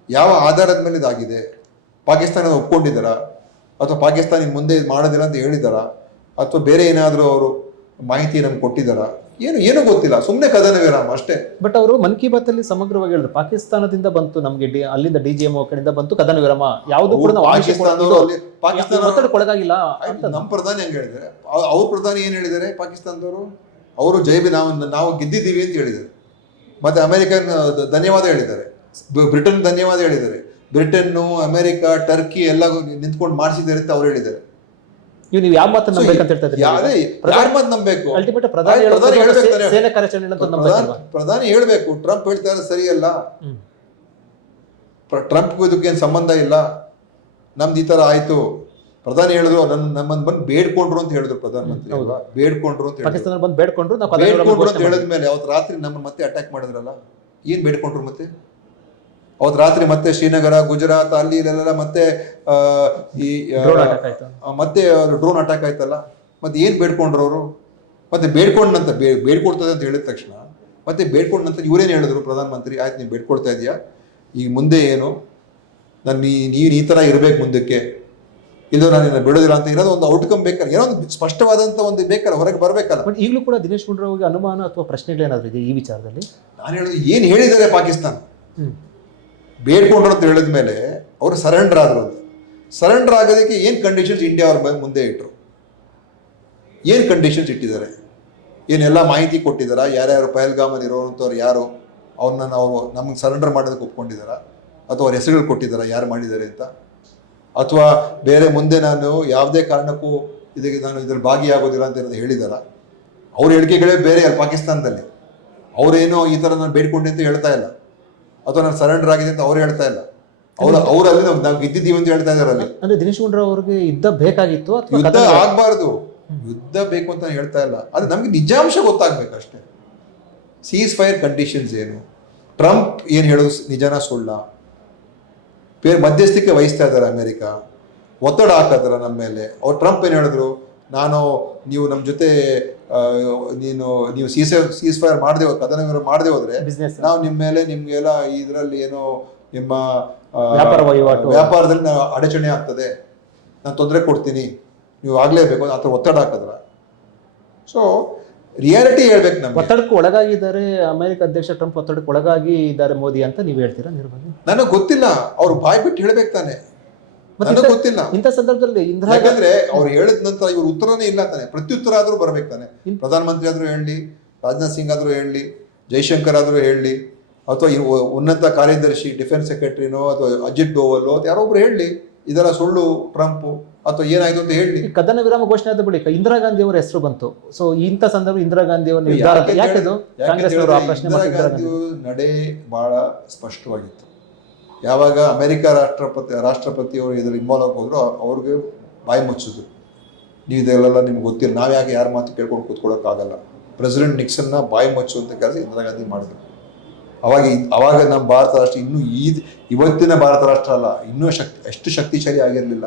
S2: ಯಾವ ಆಧಾರದ ಮೇಲೆ ಇದಾಗಿದೆ? ಪಾಕಿಸ್ತಾನ ಒಪ್ಕೊಂಡಿದ್ದಾರಾ? ಅಥವಾ ಪಾಕಿಸ್ತಾನ ಇನ್ನು ಮುಂದೆ ಮಾಡೋದಿಲ್ಲ ಅಂತ ಹೇಳಿದ್ದಾರಾ ಅಥವಾ ಬೇರೆ ಏನಾದರೂ ಅವರು ಮಾಹಿತಿ ನಮ್ಗೆ ಕೊಟ್ಟಿದ್ದಾರಾ ಏನು ಏನು ಗೊತ್ತಿಲ್ಲ. ಸುಮ್ಮನೆ ಕದನ ವಿರಾಮ ಅಷ್ಟೇ.
S1: ಬಟ್ ಅವರು ಮನ್ ಕಿ ಬಾತ್ ಅಲ್ಲಿ ಸಮಗ್ರವಾಗಿ ಹೇಳಿದ್ರು. ಪಾಕಿಸ್ತಾನದಿಂದ ಬಂತು ನಮಗೆ ಡಿ ಅಲ್ಲಿಂದ ಡಿ ಜಿ ಎಂ ಕಡೆಯಿಂದ ಬಂತು ಕದನ ವಿರಾಮ ಯಾವುದು ಕೂಡ ನಾವು ಅಂತ
S2: ನಮ್ಮ ಪ್ರಧಾನಿ ಹೆಂಗ್ ಹೇಳಿದ್ದಾರೆ ಅವ್- ಅವ್ರ ಪ್ರಧಾನಿ ಏನು ಹೇಳಿದ್ದಾರೆ ಪಾಕಿಸ್ತಾನದವರು? ಅವರು ಜೈಬಿ ನಾವು ನಾವು ಗೆದ್ದಿದ್ದೀವಿ ಅಂತ ಹೇಳಿದ್ದಾರೆ ಮತ್ತೆ ಅಮೆರಿಕನ್ ಧನ್ಯವಾದ ಹೇಳಿದ್ದಾರೆ ಬ್ರಿಟನ್ ಧನ್ಯವಾದ ಹೇಳಿದ್ದಾರೆ ಬ್ರಿಟನ್ನು ಅಮೆರಿಕ ಟರ್ಕಿ ಎಲ್ಲ ನಿಂತ್ಕೊಂಡು ಮಾಡಿಸಿದ್ದಾರೆ ಅಂತ ಅವ್ರು ಹೇಳಿದ್ದಾರೆ.
S1: ನೀವು ನೀವು ಯಾವ ಮಾತನ್ನ ನಂಬೇಕಂತ ಹೇಳ್ತಾ ಇದ್ದೀರಿ?
S2: ಯಾರ ಮಾತು ನಂಬೇಕು
S1: ಅಲ್ಟಿಮೇಟ್ ಪ್ರಧಾನಿ ಹೇಳೋದು ಸೇನೆ ಕಾರ್ಯಾಚರಣೆ ಅಂತ ನಂಬಬೇಕು
S2: ಪ್ರಧಾನಿ ಹೇಳ್ಬೇಕು ಟ್ರಂಪ್ ಹೇಳ್ತಾರೆ ಸರಿಯಲ್ಲ.
S1: ಟ್ರಂಪ್
S2: ಇದಕ್ಕೆ ಏನು ಸಂಬಂಧ ಇಲ್ಲ. ನಮ್ದು ಈ ತರ ಆಯ್ತು. ಪ್ರಧಾನಿ ಹೇಳಿದ್ರು ನನ್ನ ನಮ್ಮನ್ನು ಬಂದು ಬೇಡ್ಕೊಂಡ್ರು ಅಂತ ಹೇಳಿದ್ರು ಪ್ರಧಾನಮಂತ್ರಿ. ಅಲ್ವಾ? ಬೇಡ್ಕೊಂಡ್ರು ಅಂತ
S1: ಪಾಕಿಸ್ತಾನ ಬಂದು ಬೇಡ್ಕೊಂಡ್ರು ನಾವು
S2: ಬೇಡ್ಕೊಂಡ್ರು ಅಂತ. ಹೇಳಿದ್ಮೇಲೆ ಅವತ್ತು ರಾತ್ರಿ ನಮ್ಮನ್ನ ಮತ್ತೆ ಅಟ್ಯಾಕ್ ಮಾಡಿದ್ರಲ್ಲ? ಏನ್ ಬೇಡ್ಕೊಂಡ್ರು ಮತ್ತೆ? ಅವತ್ತು ರಾತ್ರಿ ಮತ್ತೆ ಶ್ರೀನಗರ ಗುಜರಾತ್ ಅಲ್ಲಿ ಇಲ್ಲೆಲ್ಲ ಮತ್ತೆ ಆ, ಈ ಮತ್ತೆ ಡ್ರೋನ್ ಅಟ್ಯಾಕ್ ಆಯ್ತಲ್ಲ? ಮತ್ತೆ ಏನ್ ಬೇಡ್ಕೊಂಡ್ರು ಅವರು? ಮತ್ತೆ ಬೇಡ್ಕೊಂಡಂತ ಬೇಡ್ಕೊಡ್ತದೆ ಅಂತ ಹೇಳಿದ ತಕ್ಷಣ ಮತ್ತೆ ಬೇಡ್ಕೊಂಡ ನಂತರ ಇವ್ರೇನು ಹೇಳಿದ್ರು ಪ್ರಧಾನಮಂತ್ರಿ ಆಯ್ತು ನೀವು ಬೇಡ್ಕೊಳ್ತಾ ಇದೀಯಾ? ಈಗ ಮುಂದೆ ಏನು? ನಾನು ನೀನು ಈ ಥರ ಇರಬೇಕು ಮುಂದಕ್ಕೆ. ಇದು ನಾನು ಬಿಡೋದಿಲ್ಲ ಅಂತ ಏನಾದ್ರು ಒಂದು ಔಟ್ಕಮ್ ಬೇಕಲ್ಲ. ಏನೋ ಒಂದು ಸ್ಪಷ್ಟವಾದಂತ ಒಂದು ಬೇಕಲ್ಲ ಹೊರಗೆ ಬರಬೇಕಲ್ಲ.
S1: ಬಟ್ ಈಗಲೂ ಕೂಡ ದಿನೇಶ್ ಗುಂಡ್ರಾವ್ಗೆ ಅನುಮಾನ ಅಥವಾ ಪ್ರಶ್ನೆಗಳೇನಾದರೂ ಇದೆ ಈ ವಿಚಾರದಲ್ಲಿ?
S2: ನಾನು ಹೇಳೋದು ಏನು ಹೇಳಿದ್ದಾರೆ ಪಾಕಿಸ್ತಾನ? ಬೇಡ್ಕೊಂಡ್ರು ಅಂತ ಹೇಳಿದ ಮೇಲೆ ಅವರು ಸರೆಂಡರ್ ಆದರು ಅಂತ. ಸರೆಂಡರ್ ಆಗೋದಕ್ಕೆ ಏನು ಕಂಡೀಷನ್ಸ್ ಇಂಡಿಯಾ ಅವ್ರ ಮುಂದೆ ಇಟ್ಟರು ಏನು ಕಂಡೀಷನ್ಸ್ ಇಟ್ಟಿದ್ದಾರೆ? ಏನೆಲ್ಲ ಮಾಹಿತಿ ಕೊಟ್ಟಿದ್ದಾರೆ? ಯಾರ್ಯಾರು ಪಹಲ್ಗಾಮಲ್ಲಿ ಇರೋವಂಥವ್ರು ಯಾರು? ಅವ್ರನ್ನ ನಾವು ನಮಗೆ ಸರೆಂಡರ್ ಮಾಡೋದಕ್ಕೆ ಒಪ್ಕೊಂಡಿದ್ದಾರಾ? ಅಥವಾ ಅವ್ರ ಹೆಸರುಗಳು ಕೊಟ್ಟಿದ್ದಾರಾ? ಯಾರು ಮಾಡಿದ್ದಾರೆ ಅಂತ? ಅಥವಾ ಬೇರೆ ಮುಂದೆ ನಾನು ಯಾವುದೇ ಕಾರಣಕ್ಕೂ ಇದಕ್ಕೆ ನಾನು ಇದರಲ್ಲಿ ಭಾಗಿಯಾಗೋದಿಲ್ಲ ಅಂತ ಏನಾದ್ರು ಹೇಳಿದಾರಾ ಅವ್ರ ಹೇಳಿಕೆಗಳೇ ಬೇರೆ ಯಾರು ಪಾಕಿಸ್ತಾನದಲ್ಲಿ. ಅವರೇನೋ ಈ ಥರ ನಾನು ಬೇಡ್ಕೊಂಡೆ ಅಂತ ಹೇಳ್ತಾ ಇಲ್ಲ. ಅಥವಾ ನಾನು ಸರೆಂಡರ್ ಆಗಿದೆ ಅಂತ ಅವ್ರು ಹೇಳ್ತಾ ಇಲ್ಲ. ಅವ್ರು ಅವರಲ್ಲಿ ನಾವು ನಾವು ಗೆದ್ದಿದ್ದೀವಿ ಅಂತ ಹೇಳ್ತಾ ಇದಾರೆ ಅಲ್ಲಿ.
S1: ಅಂದ್ರೆ ದಿನೇಶ್ ಗುಂಡೂರಾವ್ ಅವ್ರಿಗೆ ಯುದ್ಧ ಬೇಕಾಗಿತ್ತು ಅಥವಾ
S2: ಯುದ್ಧ ಆಗ್ಬಾರ್ದು. ಯುದ್ಧ ಬೇಕು ಅಂತ ನಾನು ಹೇಳ್ತಾ ಇಲ್ಲ. ಅದು ನಮ್ಗೆ ನಿಜಾಂಶ ಗೊತ್ತಾಗ್ಬೇಕು ಅಷ್ಟೇ. ಸೀಸ್ ಫೈರ್ ಕಂಡೀಷನ್ಸ್ ಏನು? ಟ್ರಂಪ್ ಏನು ಹೇಳೋದು ಸ್- ನಿಜನ ಸುಳ್ಳ? ಬೇರೆ ಮಧ್ಯಸ್ಥಿಕೆ ವಹಿಸ್ತಾ ಇದ್ದಾರೆ ಅಮೆರಿಕ. ಒತ್ತಡ ಹಾಕತ್ತಾರ ನಮ್ಮ ಮೇಲೆ. ಅವ್ರು ಟ್ರಂಪ್ ಏನು ಹೇಳಿದ್ರು? ನಾನು ನೀವು ನಮ್ಮ ಜೊತೆ ನೀನು ನೀವು ಸೀಸ್ ಸೀಸ್ ಫೈರ್ ಮಾಡದೆ ಕದನ ವಿರಾಮ ಮಾಡದೆ ಹೋದ್ರೆ. ನಾವು ನಿಮ್ಮ ಮೇಲೆ ನಿಮ್ಗೆಲ್ಲ ಇದರಲ್ಲಿ ಏನೋ ನಿಮ್ಮ. ವ್ಯಾಪಾರದಲ್ಲಿ ನಾವು ಅಡಚಣೆ ಆಗ್ತದೆ. ನಾನು ತೊಂದರೆ ಕೊಡ್ತೀನಿ. ನೀವು ಆಗ್ಲೇಬೇಕು ಆ ಥರ ಒತ್ತಡ ಹಾಕಿದ್ರ. ಸೊ ರಿಯಾಲಿಟಿ ಹೇಳ್ಬೇಕು ನಮ್ಗೆ.
S1: ಒತ್ತಡಕ್ಕೆ ಒಳಗಾಗಿದ್ದಾರೆ. ಅಮೆರಿಕ ಅಧ್ಯಕ್ಷ ಟ್ರಂಪ್ ಒತ್ತಡಕ್ಕೆ ಒಳಗಾಗಿ ಇದ್ದಾರೆ ಮೋದಿ ಅಂತ ನೀವು ಹೇಳ್ತೀರಾ ನಿರ್ಬಂಧ?
S2: ನನಗೆ ಗೊತ್ತಿಲ್ಲ. ಅವ್ರು ಬಾಯ್ ಬಿಟ್ಟು ಹೇಳ್ಬೇಕು ತಾನೆ. ನನಗೆ ಗೊತ್ತಿಲ್ಲ.
S1: ಇಂಥ ಸಂದರ್ಭದಲ್ಲಿ ಇಂದಿರಾ
S2: ಯಾಕಂದ್ರೆ ಅವ್ರು ಹೇಳಿದ ನಂತರ ಇವ್ರ ಉತ್ತರನೇ ಇಲ್ಲ ತಾನೆ. ಪ್ರತ್ಯುತ್ತರ ಆದ್ರೂ ಬರ್ಬೇಕು ತಾನೆ. ಪ್ರಧಾನಮಂತ್ರಿ ಆದ್ರೂ ಹೇಳಿ ರಾಜನಾಥ್ ಸಿಂಗ್ ಆದ್ರೂ ಹೇಳಿ ಜೈಶಂಕರ್ ಆದ್ರೂ ಹೇಳಿ ಅಥವಾ ಉನ್ನತ ಕಾರ್ಯದರ್ಶಿ ಡಿಫೆನ್ಸ್ ಸೆಕ್ರೆಟರಿನೋ ಅಥವಾ ಅಜಿತ್ ಡೋವಲ್ಲೋ ಅಥವಾ ಯಾರೋ ಒಬ್ರು ಹೇಳಿ ಇದೆಲ್ಲ ಸುಳ್ಳು ಟ್ರಂಪ್ ಅಥವಾ ಏನಾಯ್ತು ಅಂತ ಹೇಳಿ
S1: ಕದನ ವಿರಾಮ ಘೋಷಣೆ ಆದ ಬಳಿಕ ಇಂದಿರಾ ಗಾಂಧಿ ಅವರ ಹೆಸರು ಬಂತು. ಸೊ ಇಂಥ ಸಂದರ್ಭ ಇಂದಿರಾ ಗಾಂಧಿ ಅವರ ನಿರ್ಧಾರ ಯಾಕೆದು ಕಾಂಗ್ರೆಸ್ ಅವರು ಆ ಪ್ರಶ್ನೆ
S2: ಇಂದಿರಾ ನಡೆ ಬಹಳ ಸ್ಪಷ್ಟವಾಗಿತ್ತು. ಯಾವಾಗ ಅಮೆರಿಕ ರಾಷ್ಟ್ರಪತಿ, ರಾಷ್ಟ್ರಪತಿಯವರು ಇದರಲ್ಲಿ ಇನ್ವಾಲ್ವ್ ಆಗಿ ಹೋದ್ರು ಅವ್ರಿಗೆ ಬಾಯಿ ಮುಚ್ಚಿದ್ರು ನೀವು ಇದೆಲ್ಲ ನಿಮ್ಗೆ ಗೊತ್ತಿಲ್ಲ. ನಾವು ಯಾಕೆ ಯಾರ ಮಾತು ಕೇಳ್ಕೊಂಡು ಕೂತ್ಕೊಳ್ಳೋಕ್ಕಾಗಲ್ಲ ಪ್ರೆಸಿಡೆಂಟ್ ನಿಕ್ಸನ್ನ ಬಾಯಿ ಮುಚ್ಚುವಂಥ ಕೆಲಸ ಇಂದಿರಾ ಗಾಂಧಿ ಮಾಡಿದ್ರು. ಅವಾಗ ಅವಾಗ ನಮ್ಮ ಭಾರತ ರಾಷ್ಟ್ರ ಇನ್ನೂ ಈ ಇವತ್ತಿನ ಭಾರತ ರಾಷ್ಟ್ರ ಅಲ್ಲ, ಇನ್ನೂ ಶಕ್ತಿ, ಎಷ್ಟು ಶಕ್ತಿಶಾಲಿ ಆಗಿರಲಿಲ್ಲ.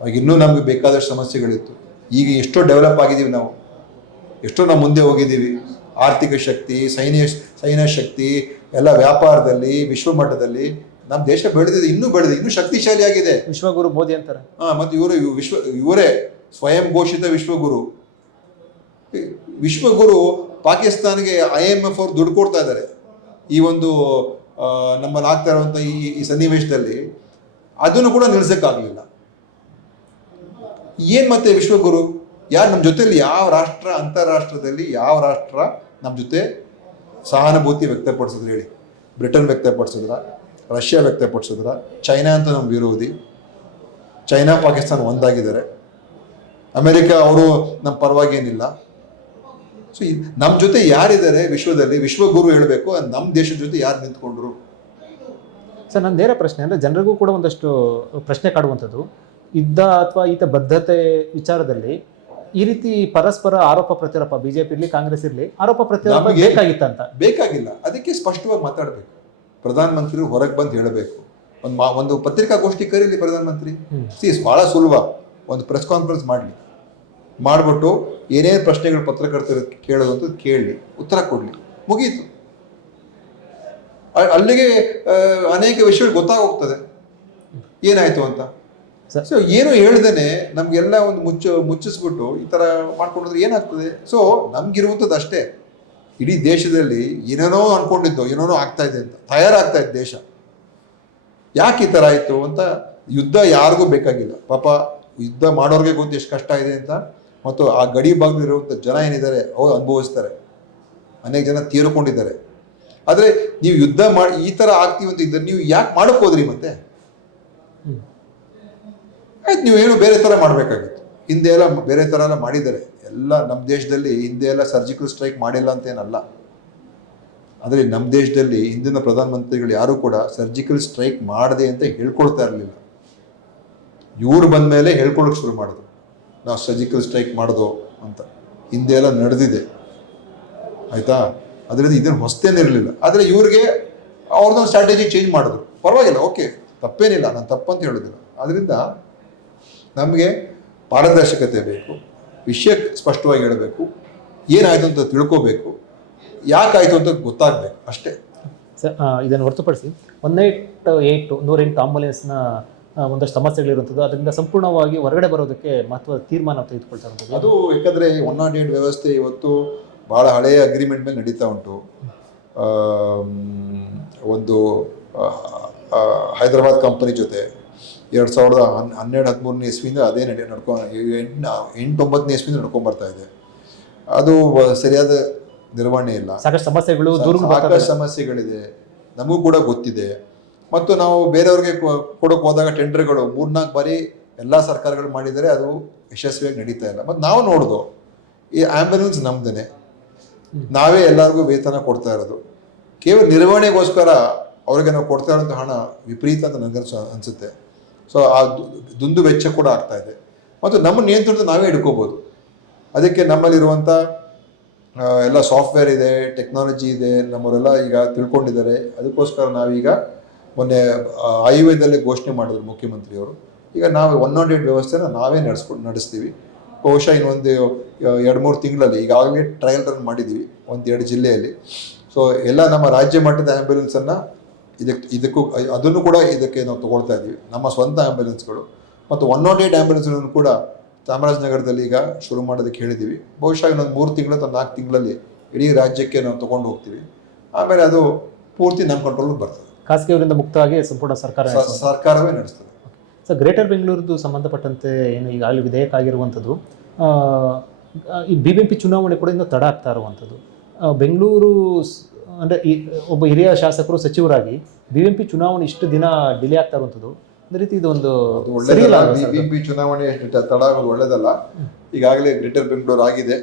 S2: ಅವಾಗ ಇನ್ನೂ ನಮಗೆ ಬೇಕಾದಷ್ಟು ಸಮಸ್ಯೆಗಳಿತ್ತು. ಈಗ ಎಷ್ಟೋ ಡೆವಲಪ್ ಆಗಿದ್ದೀವಿ ನಾವು. ಎಷ್ಟೋ ನಾವು ಮುಂದೆ ಹೋಗಿದ್ದೀವಿ ಆರ್ಥಿಕ ಶಕ್ತಿ, ಸೈನ್ಯ ಸೈನ್ಯ ಶಕ್ತಿ, ಎಲ್ಲ ವ್ಯಾಪಾರದಲ್ಲಿ ವಿಶ್ವ ಮಟ್ಟದಲ್ಲಿ ನಮ್ಮ ದೇಶ ಬೆಳೆದಿದೆ ಇನ್ನೂ ಬೆಳೆದಿದೆ ಇನ್ನೂ ಶಕ್ತಿಶಾಲಿಯಾಗಿದೆ.
S1: ವಿಶ್ವಗುರು ಮೋದಿ ಅಂತಾರೆ.
S2: ಹಾ ಮತ್ತು ಇವರು ಇವ್ ವಿಶ್ವ ಇವರೇ ಸ್ವಯಂ ಘೋಷಿತ ವಿಶ್ವಗುರು. ವಿಶ್ವಗುರು ಪಾಕಿಸ್ತಾನಿಗೆ ಐ ಎಂ ಎಫ್ ಅವ್ರು ದುಡ್ಡು ಕೊಡ್ತಾ ಇದ್ದಾರೆ. ಈ ಒಂದು ನಮ್ಮಲ್ಲಿ ಆಗ್ತಾ ಇರುವಂಥ ಈ ಈ ಸನ್ನಿವೇಶದಲ್ಲಿ ಅದನ್ನು ಕೂಡ ನಿಲ್ಸಕ್ಕಾಗಲಿಲ್ಲ. ಏನು ಮತ್ತೆ ವಿಶ್ವಗುರು? ಯಾರು ನಮ್ಮ ಜೊತೆಯಲ್ಲಿ ಯಾವ ರಾಷ್ಟ್ರ ಅಂತಾರಾಷ್ಟ್ರದಲ್ಲಿ ಯಾವ ರಾಷ್ಟ್ರ ನಮ್ಮ ಜೊತೆ ಸಹಾನುಭೂತಿ ವ್ಯಕ್ತಪಡಿಸಿದ್ರು ಹೇಳಿ. ಬ್ರಿಟನ್ ವ್ಯಕ್ತಪಡಿಸಿದ್ರ? ರಷ್ಯಾ ವ್ಯಕ್ತಪಡಿಸಿದ್ರ ಚೈನಾ ಅಂತ ನಮ್ಮ ವಿರೋಧಿ ಚೈನಾ ಪಾಕಿಸ್ತಾನ ಒಂದಾಗಿದ್ದಾರೆ. ಅಮೆರಿಕ ಅವರು ನಮ್ಮ ಪರವಾಗಿ ಏನಿಲ್ಲ. ಸೊ ನಮ್ಮ ಜೊತೆ ಯಾರಿದ್ದಾರೆ ವಿಶ್ವದಲ್ಲಿ ವಿಶ್ವಗುರು ಹೇಳಬೇಕು ನಮ್ಮ ದೇಶದ ಜೊತೆ ಯಾರು ನಿಂತ್ಕೊಂಡ್ರು?
S1: ಸರ್ ನನ್ನ ನೇರ ಪ್ರಶ್ನೆ ಅಂದರೆ ಜನರಿಗೂ ಕೂಡ ಒಂದಷ್ಟು ಪ್ರಶ್ನೆ ಕಾಡುವಂಥದ್ದು. ಯುದ್ಧ ಅಥವಾ ಈತ ಬದ್ಧತೆ ವಿಚಾರದಲ್ಲಿ ಈ ರೀತಿ ಪರಸ್ಪರ ಆರೋಪ ಪ್ರತ್ಯಾರೋಪ ಬಿಜೆಪಿ ಇರಲಿ ಕಾಂಗ್ರೆಸ್ ಇರಲಿ ಆರೋಪ ಪ್ರತ್ಯಾರೋಪ
S2: ನಮಗೆ-
S1: ಬೇಕಾಗಿತ್ತಂತ?
S2: ಬೇಕಾಗಿಲ್ಲ. ಅದಕ್ಕೆ ಸ್ಪಷ್ಟವಾಗಿ ಮಾತಾಡಬೇಕು. ಪ್ರಧಾನಮಂತ್ರಿ ಹೊರಗೆ ಬಂದು ಹೇಳಬೇಕು. ಒಂದು ಮಾ ಒಂದು ಪತ್ರಿಕಾಗೋಷ್ಠಿ ಕರೀಲಿ ಪ್ರಧಾನಮಂತ್ರಿ. ಸಿ ಭಾಳ ಸುಲಭ. ಒಂದು ಪ್ರೆಸ್ ಕಾನ್ಫರೆನ್ಸ್ ಮಾಡಲಿ. ಮಾಡಿಬಿಟ್ಟು ಏನೇನು ಪ್ರಶ್ನೆಗಳು ಪತ್ರಕರ್ತರು ಕೇಳೋದು ಅಂತ ಕೇಳಲಿ. ಉತ್ತರ ಕೊಡಲಿ. ಮುಗೀತು. ಅಲ್ಲಿಗೆ ಅನೇಕ ವಿಷಯಗಳು ಗೊತ್ತಾಗೋಗ್ತದೆ. ಏನಾಯ್ತು ಅಂತ. ಸೊ ಏನು ಹೇಳ್ದೇನೆ ನಮಗೆಲ್ಲ ಒಂದು ಮುಚ್ಚ ಮುಚ್ಚಿಸ್ಬಿಟ್ಟು ಈ ಥರ ಮಾಡ್ಕೊಂಡ್ರೆ ಏನಾಗ್ತದೆ? ಸೊ ನಮ್ಗಿರುವಂಥದ್ದು ಅಷ್ಟೇ. ಇಡೀ ದೇಶದಲ್ಲಿ ಏನೇನೋ ಅನ್ಕೊಂಡಿದ್ದು ಏನೇನೋ ಆಗ್ತಾ ಇದೆ ಅಂತ ತಯಾರಾಗ್ತಾ ಇದೆ ದೇಶ. ಯಾಕೆ ಈ ಥರ ಆಯಿತು ಅಂತ ಯುದ್ಧ ಯಾರಿಗೂ ಬೇಕಾಗಿಲ್ಲ. ಪಾಪ ಯುದ್ಧ ಮಾಡೋರಿಗೆ ಗೊತ್ತು ಎಷ್ಟು ಕಷ್ಟ ಇದೆ ಅಂತ. ಮತ್ತು ಆ ಗಡಿ ಭಾಗದಲ್ಲಿರುವಂಥ ಜನ ಏನಿದ್ದಾರೆ ಅವ್ರು ಅನುಭವಿಸ್ತಾರೆ. ಅನೇಕ ಜನ ತೀರ್ಕೊಂಡಿದ್ದಾರೆ. ಆದರೆ ನೀವು ಯುದ್ಧ ಮಾಡಿ ಈ ಥರ ಆಗ್ತೀವಿ ಅಂತ ಇದ್ದರೆ ನೀವು ಯಾಕೆ ಮಾಡೋಕ್ಕೋದ್ರಿ ಮತ್ತೆ?
S1: ಹ್ಞೂ
S2: ಆಯ್ತು ನೀವು ಏನು ಬೇರೆ ಥರ ಮಾಡಬೇಕಾಗಿತ್ತು. ಹಿಂದೆ ಎಲ್ಲ ಬೇರೆ ಥರ ಎಲ್ಲ ಮಾಡಿದ್ದಾರೆ. ಎಲ್ಲ ನಮ್ಮ ದೇಶದಲ್ಲಿ ಹಿಂದೆ ಎಲ್ಲ ಸರ್ಜಿಕಲ್ ಸ್ಟ್ರೈಕ್ ಮಾಡಿಲ್ಲ ಅಂತೇನಲ್ಲ. ಆದರೆ ನಮ್ಮ ದೇಶದಲ್ಲಿ ಹಿಂದಿನ ಪ್ರಧಾನಮಂತ್ರಿಗಳು ಯಾರೂ ಕೂಡ ಸರ್ಜಿಕಲ್ ಸ್ಟ್ರೈಕ್ ಮಾಡದೆ ಅಂತ ಹೇಳ್ಕೊಳ್ತಾ ಇರಲಿಲ್ಲ. ಇವ್ರು ಬಂದ ಮೇಲೆ ಹೇಳ್ಕೊಳಕ್ಕೆ ಶುರು ಮಾಡಿದ್ರು. ನಾವು ಸರ್ಜಿಕಲ್ ಸ್ಟ್ರೈಕ್ ಮಾಡಿದೋ ಅಂತ. ಹಿಂದೆ ಎಲ್ಲ ನಡೆದಿದೆ. ಆಯಿತಾ? ಅದರಿಂದ ಇದನ್ನು ಹೊಸ್ತೇನಿರಲಿಲ್ಲ ಆದರೆ ಇವ್ರಿಗೆ ಅವ್ರದ್ದೊಂದು ಸ್ಟ್ರಾಟಜಿ ಚೇಂಜ್ ಮಾಡಿದ್ರು. ಪರವಾಗಿಲ್ಲ, ಓಕೆ, ತಪ್ಪೇನಿಲ್ಲ, ನಾನು ತಪ್ಪಂತ ಹೇಳೋದಿಲ್ಲ. ಅದರಿಂದ ನಮಗೆ ಪಾರದರ್ಶಕತೆ ಬೇಕು. ವಿಷಯ ಸ್ಪಷ್ಟವಾಗಿ ಹೇಳಬೇಕು. ಏನಾಯಿತು ಅಂತ ತಿಳ್ಕೋಬೇಕು. ಯಾಕಾಯಿತು ಅಂತ ಗೊತ್ತಾಗಬೇಕು ಅಷ್ಟೇ.
S1: ಸರ್ ಇದನ್ನು ಹೊರತುಪಡಿಸಿ ಒನ್ ಏಟ್ ಏಯ್ಟು ನೂರೆಂಟು ಆಂಬುಲೆನ್ಸ್ನ ಒಂದಷ್ಟು ಸಮಸ್ಯೆಗಳಿರುವಂಥದ್ದು ಅದರಿಂದ ಸಂಪೂರ್ಣವಾಗಿ ಹೊರಗಡೆ ಬರೋದಕ್ಕೆ ಮಹತ್ವದ ತೀರ್ಮಾನ ತೆಗೆದುಕೊಳ್ತಾ ಇರುವಂಥದ್ದು
S2: ಅದು ಯಾಕಂದರೆ ಒನ್ ನಾಟ್ ಏಟ್ ವ್ಯವಸ್ಥೆ ಇವತ್ತು ಭಾಳ ಹಳೆಯ ಅಗ್ರಿಮೆಂಟ್ ಮೇಲೆ ನಡೀತಾ ಉಂಟು. ಒಂದು ಹೈದರಾಬಾದ್ ಕಂಪನಿ ಜೊತೆ ಎರಡು ಸಾವಿರದ ಹನ್ ಹನ್ನೆರಡು ಹದಿಮೂರನೇ ಇಸ್ವಿಯಿಂದ ಅದೇ ನಡೆ ನಡ್ಕೊ ಎಂಟು ಒಂಬತ್ತನೇ ಇಸ್ವಿಯಿಂದ ನಡ್ಕೊಂಡು ಬರ್ತಾ ಇದೆ. ಅದು ಸರಿಯಾದ ನಿರ್ವಹಣೆ ಇಲ್ಲ.
S1: ಸಾಕಷ್ಟು ಸಮಸ್ಯೆಗಳು
S2: ಸಾಕಷ್ಟು ಸಮಸ್ಯೆಗಳಿದೆ. ನಮಗೂ ಕೂಡ ಗೊತ್ತಿದೆ. ಮತ್ತು ನಾವು ಬೇರೆಯವ್ರಿಗೆ ಕೊಡೋಕೆ ಹೋದಾಗ ಟೆಂಡರ್ಗಳು ಮೂರ್ನಾಲ್ಕು ಬಾರಿ ಎಲ್ಲ ಸರ್ಕಾರಗಳು ಮಾಡಿದರೆ ಅದು ಯಶಸ್ವಿಯಾಗಿ ನಡೀತಾ ಇಲ್ಲ. ಮತ್ತು ನಾವು ನೋಡ್ದು. ಈ ಆ್ಯಂಬುಲೆನ್ಸ್ ನಮ್ದೇ ನಾವೇ ಎಲ್ಲರಿಗೂ ವೇತನ ಕೊಡ್ತಾ ಇರೋದು. ಕೇವಲ ನಿರ್ವಹಣೆಗೋಸ್ಕರ ಅವ್ರಿಗೆ ನಾವು ಕೊಡ್ತಾ ಇರೋಂಥ ಹಣ ವಿಪರೀತ ಅಂತ ನನಗೆ ಅನ್ಸ ಅನಿಸುತ್ತೆ. ಸೊ ಆ ದುಂದು ವೆಚ್ಚ ಕೂಡ ಆಗ್ತಾ ಇದೆ. ಮತ್ತು ನಮ್ಮ ನಿಯಂತ್ರಣದ ನಾವೇ ಇಟ್ಕೋಬೋದು ಅದಕ್ಕೆ ನಮ್ಮಲ್ಲಿರುವಂಥ ಎಲ್ಲ ಸಾಫ್ಟ್ವೇರ್ ಇದೆ, ಟೆಕ್ನಾಲಜಿ ಇದೆ, ನಮ್ಮವರೆಲ್ಲ ಈಗ ತಿಳ್ಕೊಂಡಿದ್ದಾರೆ. ಅದಕ್ಕೋಸ್ಕರ ನಾವೀಗ ಮೊನ್ನೆ ಆಯುರ್ವೇದಲ್ಲೇ ಘೋಷಣೆ ಮಾಡಿದ್ರು ಮುಖ್ಯಮಂತ್ರಿಯವರು. ಈಗ ನಾವು ಒನ್ ನಾಟ್ ಏಟ್ ವ್ಯವಸ್ಥೆನ ನಾವೇ ನಡೆಸ್ಕೊಂಡು ನಡೆಸ್ತೀವಿ. ಬಹುಶಃ ಇನ್ನೊಂದು ಎರಡು ಮೂರು ತಿಂಗಳಲ್ಲಿ, ಈಗಾಗಲೇ ಟ್ರಯಲ್ ರನ್ ಮಾಡಿದ್ದೀವಿ ಒಂದು ಎರಡು ಜಿಲ್ಲೆಯಲ್ಲಿ. ಸೊ ಎಲ್ಲ ನಮ್ಮ ರಾಜ್ಯ ಮಟ್ಟದ ಆ್ಯಂಬ್ಯುಲೆನ್ಸನ್ನು ಇದಕ್ಕೆ ಇದಕ್ಕೂ ಅದನ್ನು ಕೂಡ ಇದಕ್ಕೆ ನಾವು ತೊಗೊಳ್ತಾ ಇದ್ದೀವಿ. ನಮ್ಮ ಸ್ವಂತ ಆ್ಯಂಬುಲೆನ್ಸ್ಗಳು ಮತ್ತು ಒನ್ ನಾಟ್ ಏಟ್ ಆ್ಯಂಬುಲೆನ್ಸ್ಗಳನ್ನು ಕೂಡ ಚಾಮರಾಜನಗರದಲ್ಲಿ ಈಗ ಶುರು ಮಾಡೋದಕ್ಕೆ ಹೇಳಿದ್ದೀವಿ. ಬಹುಶಃ ಇನ್ನೊಂದು ಮೂರು ತಿಂಗಳು ಅಥವಾ ನಾಲ್ಕು ತಿಂಗಳಲ್ಲಿ ಇಡೀ ರಾಜ್ಯಕ್ಕೆ ನಾವು ತೊಗೊಂಡು ಹೋಗ್ತೀವಿ. ಆಮೇಲೆ ಅದು ಪೂರ್ತಿ ನಮ್ಮ ಕಂಟ್ರೋಲ್ಗೆ ಬರ್ತದೆ.
S1: ಖಾಸಗಿಯವರಿಂದ ಮುಕ್ತವಾಗಿ ಸಂಪೂರ್ಣ ಸರ್ಕಾರ
S2: ಸರ್ಕಾರವೇ ನಡೆಸ್ತದೆ.
S1: ಸರ್ ಗ್ರೇಟರ್ ಬೆಂಗಳೂರದ್ದು ಸಂಬಂಧಪಟ್ಟಂತೆ ಏನು ಈಗ ಅಲ್ಲಿ ವಿಧೇಯಕ ಆಗಿರುವಂಥದ್ದು ಈ ಬಿ ಬಿ ಪಿ ಚುನಾವಣೆ ಕೂಡ ಇನ್ನೂ ತಡ ಆಗ್ತಾ ಇರುವಂಥದ್ದು. ಬೆಂಗಳೂರು ಅಂದ್ರೆ ಈ ಒಬ್ಬ ಹಿರಿಯ ಶಾಸಕರು ಸಚಿವರಾಗಿ ಬಿ ಎಂ ಪಿ ಚುನಾವಣೆ ಇಷ್ಟು ದಿನ ಡಿಲೇ ಆಗ್ತಾ ಇರುವಂಥದ್ದು ಒಂದು ರೀತಿ ಇದೊಂದು ಇಲ್ಲ
S2: ಬಿ ಎಂ ಪಿ ಚುನಾವಣೆ ತಡ ಆಗೋದು ಒಳ್ಳೇದಲ್ಲ. ಈಗಾಗಲೇ ಗ್ರೇಟರ್ ಬೆಂಗಳೂರು ಆಗಿದೆ.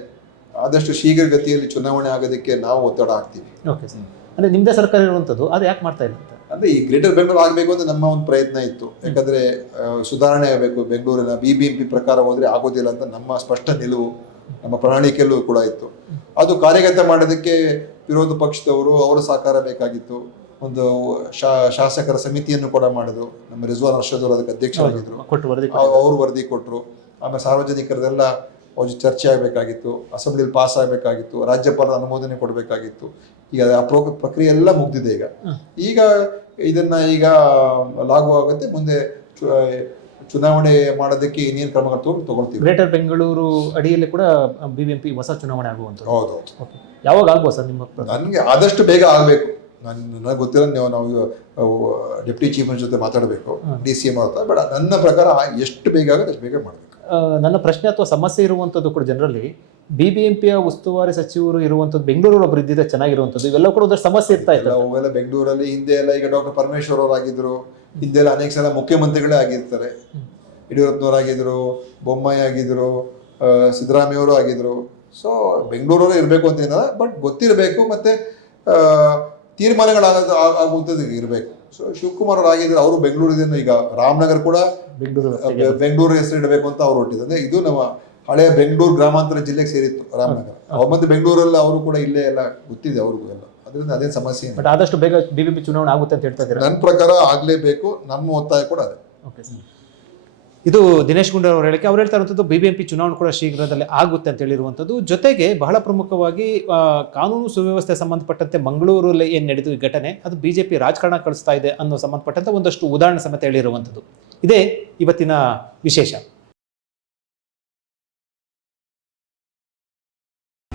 S2: ಆದಷ್ಟು ಶೀಘ್ರಗತಿಯಲ್ಲಿ ಚುನಾವಣೆ ಆಗೋದಕ್ಕೆ ನಾವು ಒತ್ತಡ ಹಾಕ್ತೀವಿ.
S1: ಓಕೆ ಸರ್ ಅಂದರೆ ನಿಮ್ಮದೇ ಸರ್ಕಾರ ಇರುವಂಥದ್ದು ಅದು ಯಾಕೆ ಮಾಡ್ತಾ ಇಲ್ಲ ಅಂತ?
S2: ಅಂದ್ರೆ ಈ ಗ್ರೇಟರ್ ಬೆಂಗಳೂರು ಆಗಬೇಕು ಅಂತ ನಮ್ಮ ಒಂದು ಪ್ರಯತ್ನ ಇತ್ತು. ಯಾಕಂದ್ರೆ ಸುಧಾರಣೆ ಆಗಬೇಕು ಬೆಂಗಳೂರಿನ ಬಿ ಬಿ ಎಂ ಪಿ ಪ್ರಕಾರ ಹೋದರೆ ಆಗೋದಿಲ್ಲ ಅಂತ ನಮ್ಮ ಸ್ಪಷ್ಟ ನಿಲುವು ನಮ್ಮ ಪ್ರಣಾಳಿಕೆಯಲ್ಲೂ ಕೂಡ ಇತ್ತು. ಅದು ಕಾರ್ಯಗತ ಮಾಡೋದಕ್ಕೆ ವಿರೋಧ ಪಕ್ಷದವರು ಅವರ ಸಹಕಾರ ಬೇಕಾಗಿತ್ತು. ಒಂದು ಶಾಸಕರ ಸಮಿತಿಯನ್ನು ಕೂಡ ಮಾಡಿದ್ರು. ನಮ್ಮ ರಿಜ್ವಾನ್ ಅರ್ಷದ್ ಅವರು ಅದಕ್ಕೆ ಅಧ್ಯಕ್ಷರಾಗಿದ್ರು ಅವರು ವರದಿ ಕೊಟ್ಟರು ಆಮೇಲೆ ಸಾರ್ವಜನಿಕರದೆಲ್ಲ ಅವ್ರ ಚರ್ಚೆ ಆಗಬೇಕಾಗಿತ್ತು. ಅಸೆಂಬ್ಲಿಲಿ ಪಾಸ್ ಆಗಬೇಕಾಗಿತ್ತು. ರಾಜ್ಯಪಾಲರ ಅನುಮೋದನೆ ಕೊಡಬೇಕಾಗಿತ್ತು. ಈಗ ಆ ಪ್ರೋ ಪ್ರಕ್ರಿಯೆ ಎಲ್ಲ ಮುಗ್ದಿದೆ ಈಗ. ಈಗ ಇದನ್ನ ಈಗ ಲಾಗು ಆಗುತ್ತೆ. ಮುಂದೆ ಚುನಾವಣೆ ಮಾಡೋದಕ್ಕೆ ಇನ್ನೇನು ಕ್ರಮಗಳು ತಗೊಳ್ತೀವಿ.
S1: ಗ್ರೇಟರ್ ಬೆಂಗಳೂರು ಅಡಿಯಲ್ಲಿ ಕೂಡ ಬಿ ಬಿ ಎಂ ಪಿ ಹೊಸ ಚುನಾವಣೆ ಆಗುವಂಥದ್ದು.
S2: ಹೌದು
S1: ಯಾವಾಗ ಆಗ್ಬೋದು ಸರ್ ನಿಮ್ಮ?
S2: ನನಗೆ ಆದಷ್ಟು ಬೇಗ ಆಗಬೇಕು. ನನ್ನ ನನಗೆ ಗೊತ್ತಿರೋ ನೀವು ನಾವು ಡೆಪ್ಟಿ ಚೀಫ್ ಜೊತೆ ಮಾತಾಡಬೇಕು. ಡಿ ಸಿ ಎಂ ಅವ್ರ ಬೇಡ ನನ್ನ ಪ್ರಕಾರ ಎಷ್ಟು ಬೇಗ ಆಗುತ್ತೆ ಅಷ್ಟು ಬೇಗ ಮಾಡಬೇಕು.
S1: ನನ್ನ ಪ್ರಶ್ನೆ ಅಥವಾ ಸಮಸ್ಯೆ ಇರುವಂಥದ್ದು ಕೂಡ ಜನರಲ್ಲಿ ಬಿ ಬಿ ಎಂ ಪಿಯ ಉಸ್ತುವಾರಿ ಸಚಿವರು ಇರುವಂಥದ್ದು ಬೆಂಗಳೂರು ಒಬ್ಬರು ಇದ್ದಿದ್ದೆ ಚೆನ್ನಾಗಿರುವಂಥದ್ದು ಇವೆಲ್ಲ ಕೂಡ ಒಂದಷ್ಟು ಸಮಸ್ಯೆ ಇರ್ತಾ ಇತ್ತು.
S2: ಎಲ್ಲ ಅವೆಲ್ಲ ಬೆಂಗಳೂರಲ್ಲಿ ಹಿಂದೆ ಎಲ್ಲ ಈಗ ಡಾಕ್ಟರ್ ಪರಮೇಶ್ವರ್ ಅವರು ಆಗಿದ್ರು ಹಿಂದೆ ಎಲ್ಲ ಅನೇಕ ಸಲ ಮುಖ್ಯಮಂತ್ರಿಗಳೇ ಆಗಿರ್ತಾರೆ. ಯಡಿಯೂರಪ್ಪನವ್ರು ಆಗಿದ್ರು ಬೊಮ್ಮಾಯಿ ಆಗಿದ್ರು ಸಿದ್ದರಾಮಯ್ಯವರು ಆಗಿದ್ರು. ಸೊ ಬೆಂಗಳೂರವರೇ ಇರಬೇಕು ಅಂತ ಏನಲ್ಲ ಬಟ್ ಗೊತ್ತಿರಬೇಕು ಮತ್ತು ತೀರ್ಮಾನಗಳಾಗ ತೀರ್ಮಾನಗಳಾಗೋದು ಆಗುವಂಥದ್ದು ಇರಬೇಕು. ಸೊ ಶಿವಕುಮಾರ್ ಅವರು ಆಗಿದ್ರು ಅವರು ಬೆಂಗಳೂರಿದೇನು ಈಗ ರಾಮನಗರ್ ಕೂಡ
S1: ಬೆಂಗಳೂರು
S2: ಬೆಂಗಳೂರು ಹೆಸರು ಇಡಬೇಕು ಅಂತ ಅವ್ರು ಹೊಟ್ಟಿದ್ರು ಅಂದ್ರೆ ಇದು ನಮ್ಮ ಹಳೆಯ ಬೆಂಗಳೂರು ಗ್ರಾಮಾಂತರ ಜಿಲ್ಲೆಗೆ ಸೇರಿತ್ತು ರಾಮನಗರ. ಅವ್ರ ಮತ್ತೆ ಬೆಂಗಳೂರಲ್ಲಿ ಅವರು ಕೂಡ ಇಲ್ಲೇ ಎಲ್ಲ ಗೊತ್ತಿದೆ ಅವ್ರಿಗೂ ಎಲ್ಲ. ಅದರಿಂದ ಅದೇ ಸಮಸ್ಯೆ.
S1: ಬಟ್ ಆದಷ್ಟು ಬೇಗ ಬಿ ಬಿ ಪಿ ಚುನಾವಣೆ ಆಗುತ್ತೆ ಅಂತ ಹೇಳ್ತಾ ಇದ್ದಾರೆ?
S2: ನನ್ನ ಪ್ರಕಾರ ಆಗಲೇಬೇಕು ನಮ್ಮ ಒತ್ತಾಯ ಕೂಡ ಅದೇ.
S1: ಓಕೆ ಸರ್ ಇದು ದಿನೇಶ್ ಗುಂಡೂರಾವ್ ಅವರು ಹೇಳಿಕೆ. ಅವ್ರು ಹೇಳ್ತಾ ಇರುವಂಥದ್ದು ಬಿ ಬಿ ಎಂ ಪಿ ಚುನಾವಣೆ ಕೂಡ ಶೀಘ್ರದಲ್ಲೇ ಆಗುತ್ತೆ ಅಂತ ಹೇಳಿರುವಂಥದ್ದು. ಜೊತೆಗೆ ಬಹಳ ಪ್ರಮುಖವಾಗಿ ಕಾನೂನು ಸುವ್ಯವಸ್ಥೆ ಸಂಬಂಧಪಟ್ಟಂತೆ ಮಂಗಳೂರಲ್ಲಿ ಏನು ನಡೆದು ಈ ಘಟನೆ ಅದು ಬಿ ಜೆ ಪಿ ರಾಜಕಾರಣ ಕಳಿಸ್ತಾ ಇದೆ ಅನ್ನೋ ಸಂಬಂಧಪಟ್ಟಂತೆ ಒಂದಷ್ಟು ಉದಾಹರಣೆ ಸಮೇತ ಹೇಳಿರುವಂಥದ್ದು. ಇದೇ ಇವತ್ತಿನ ವಿಶೇಷ.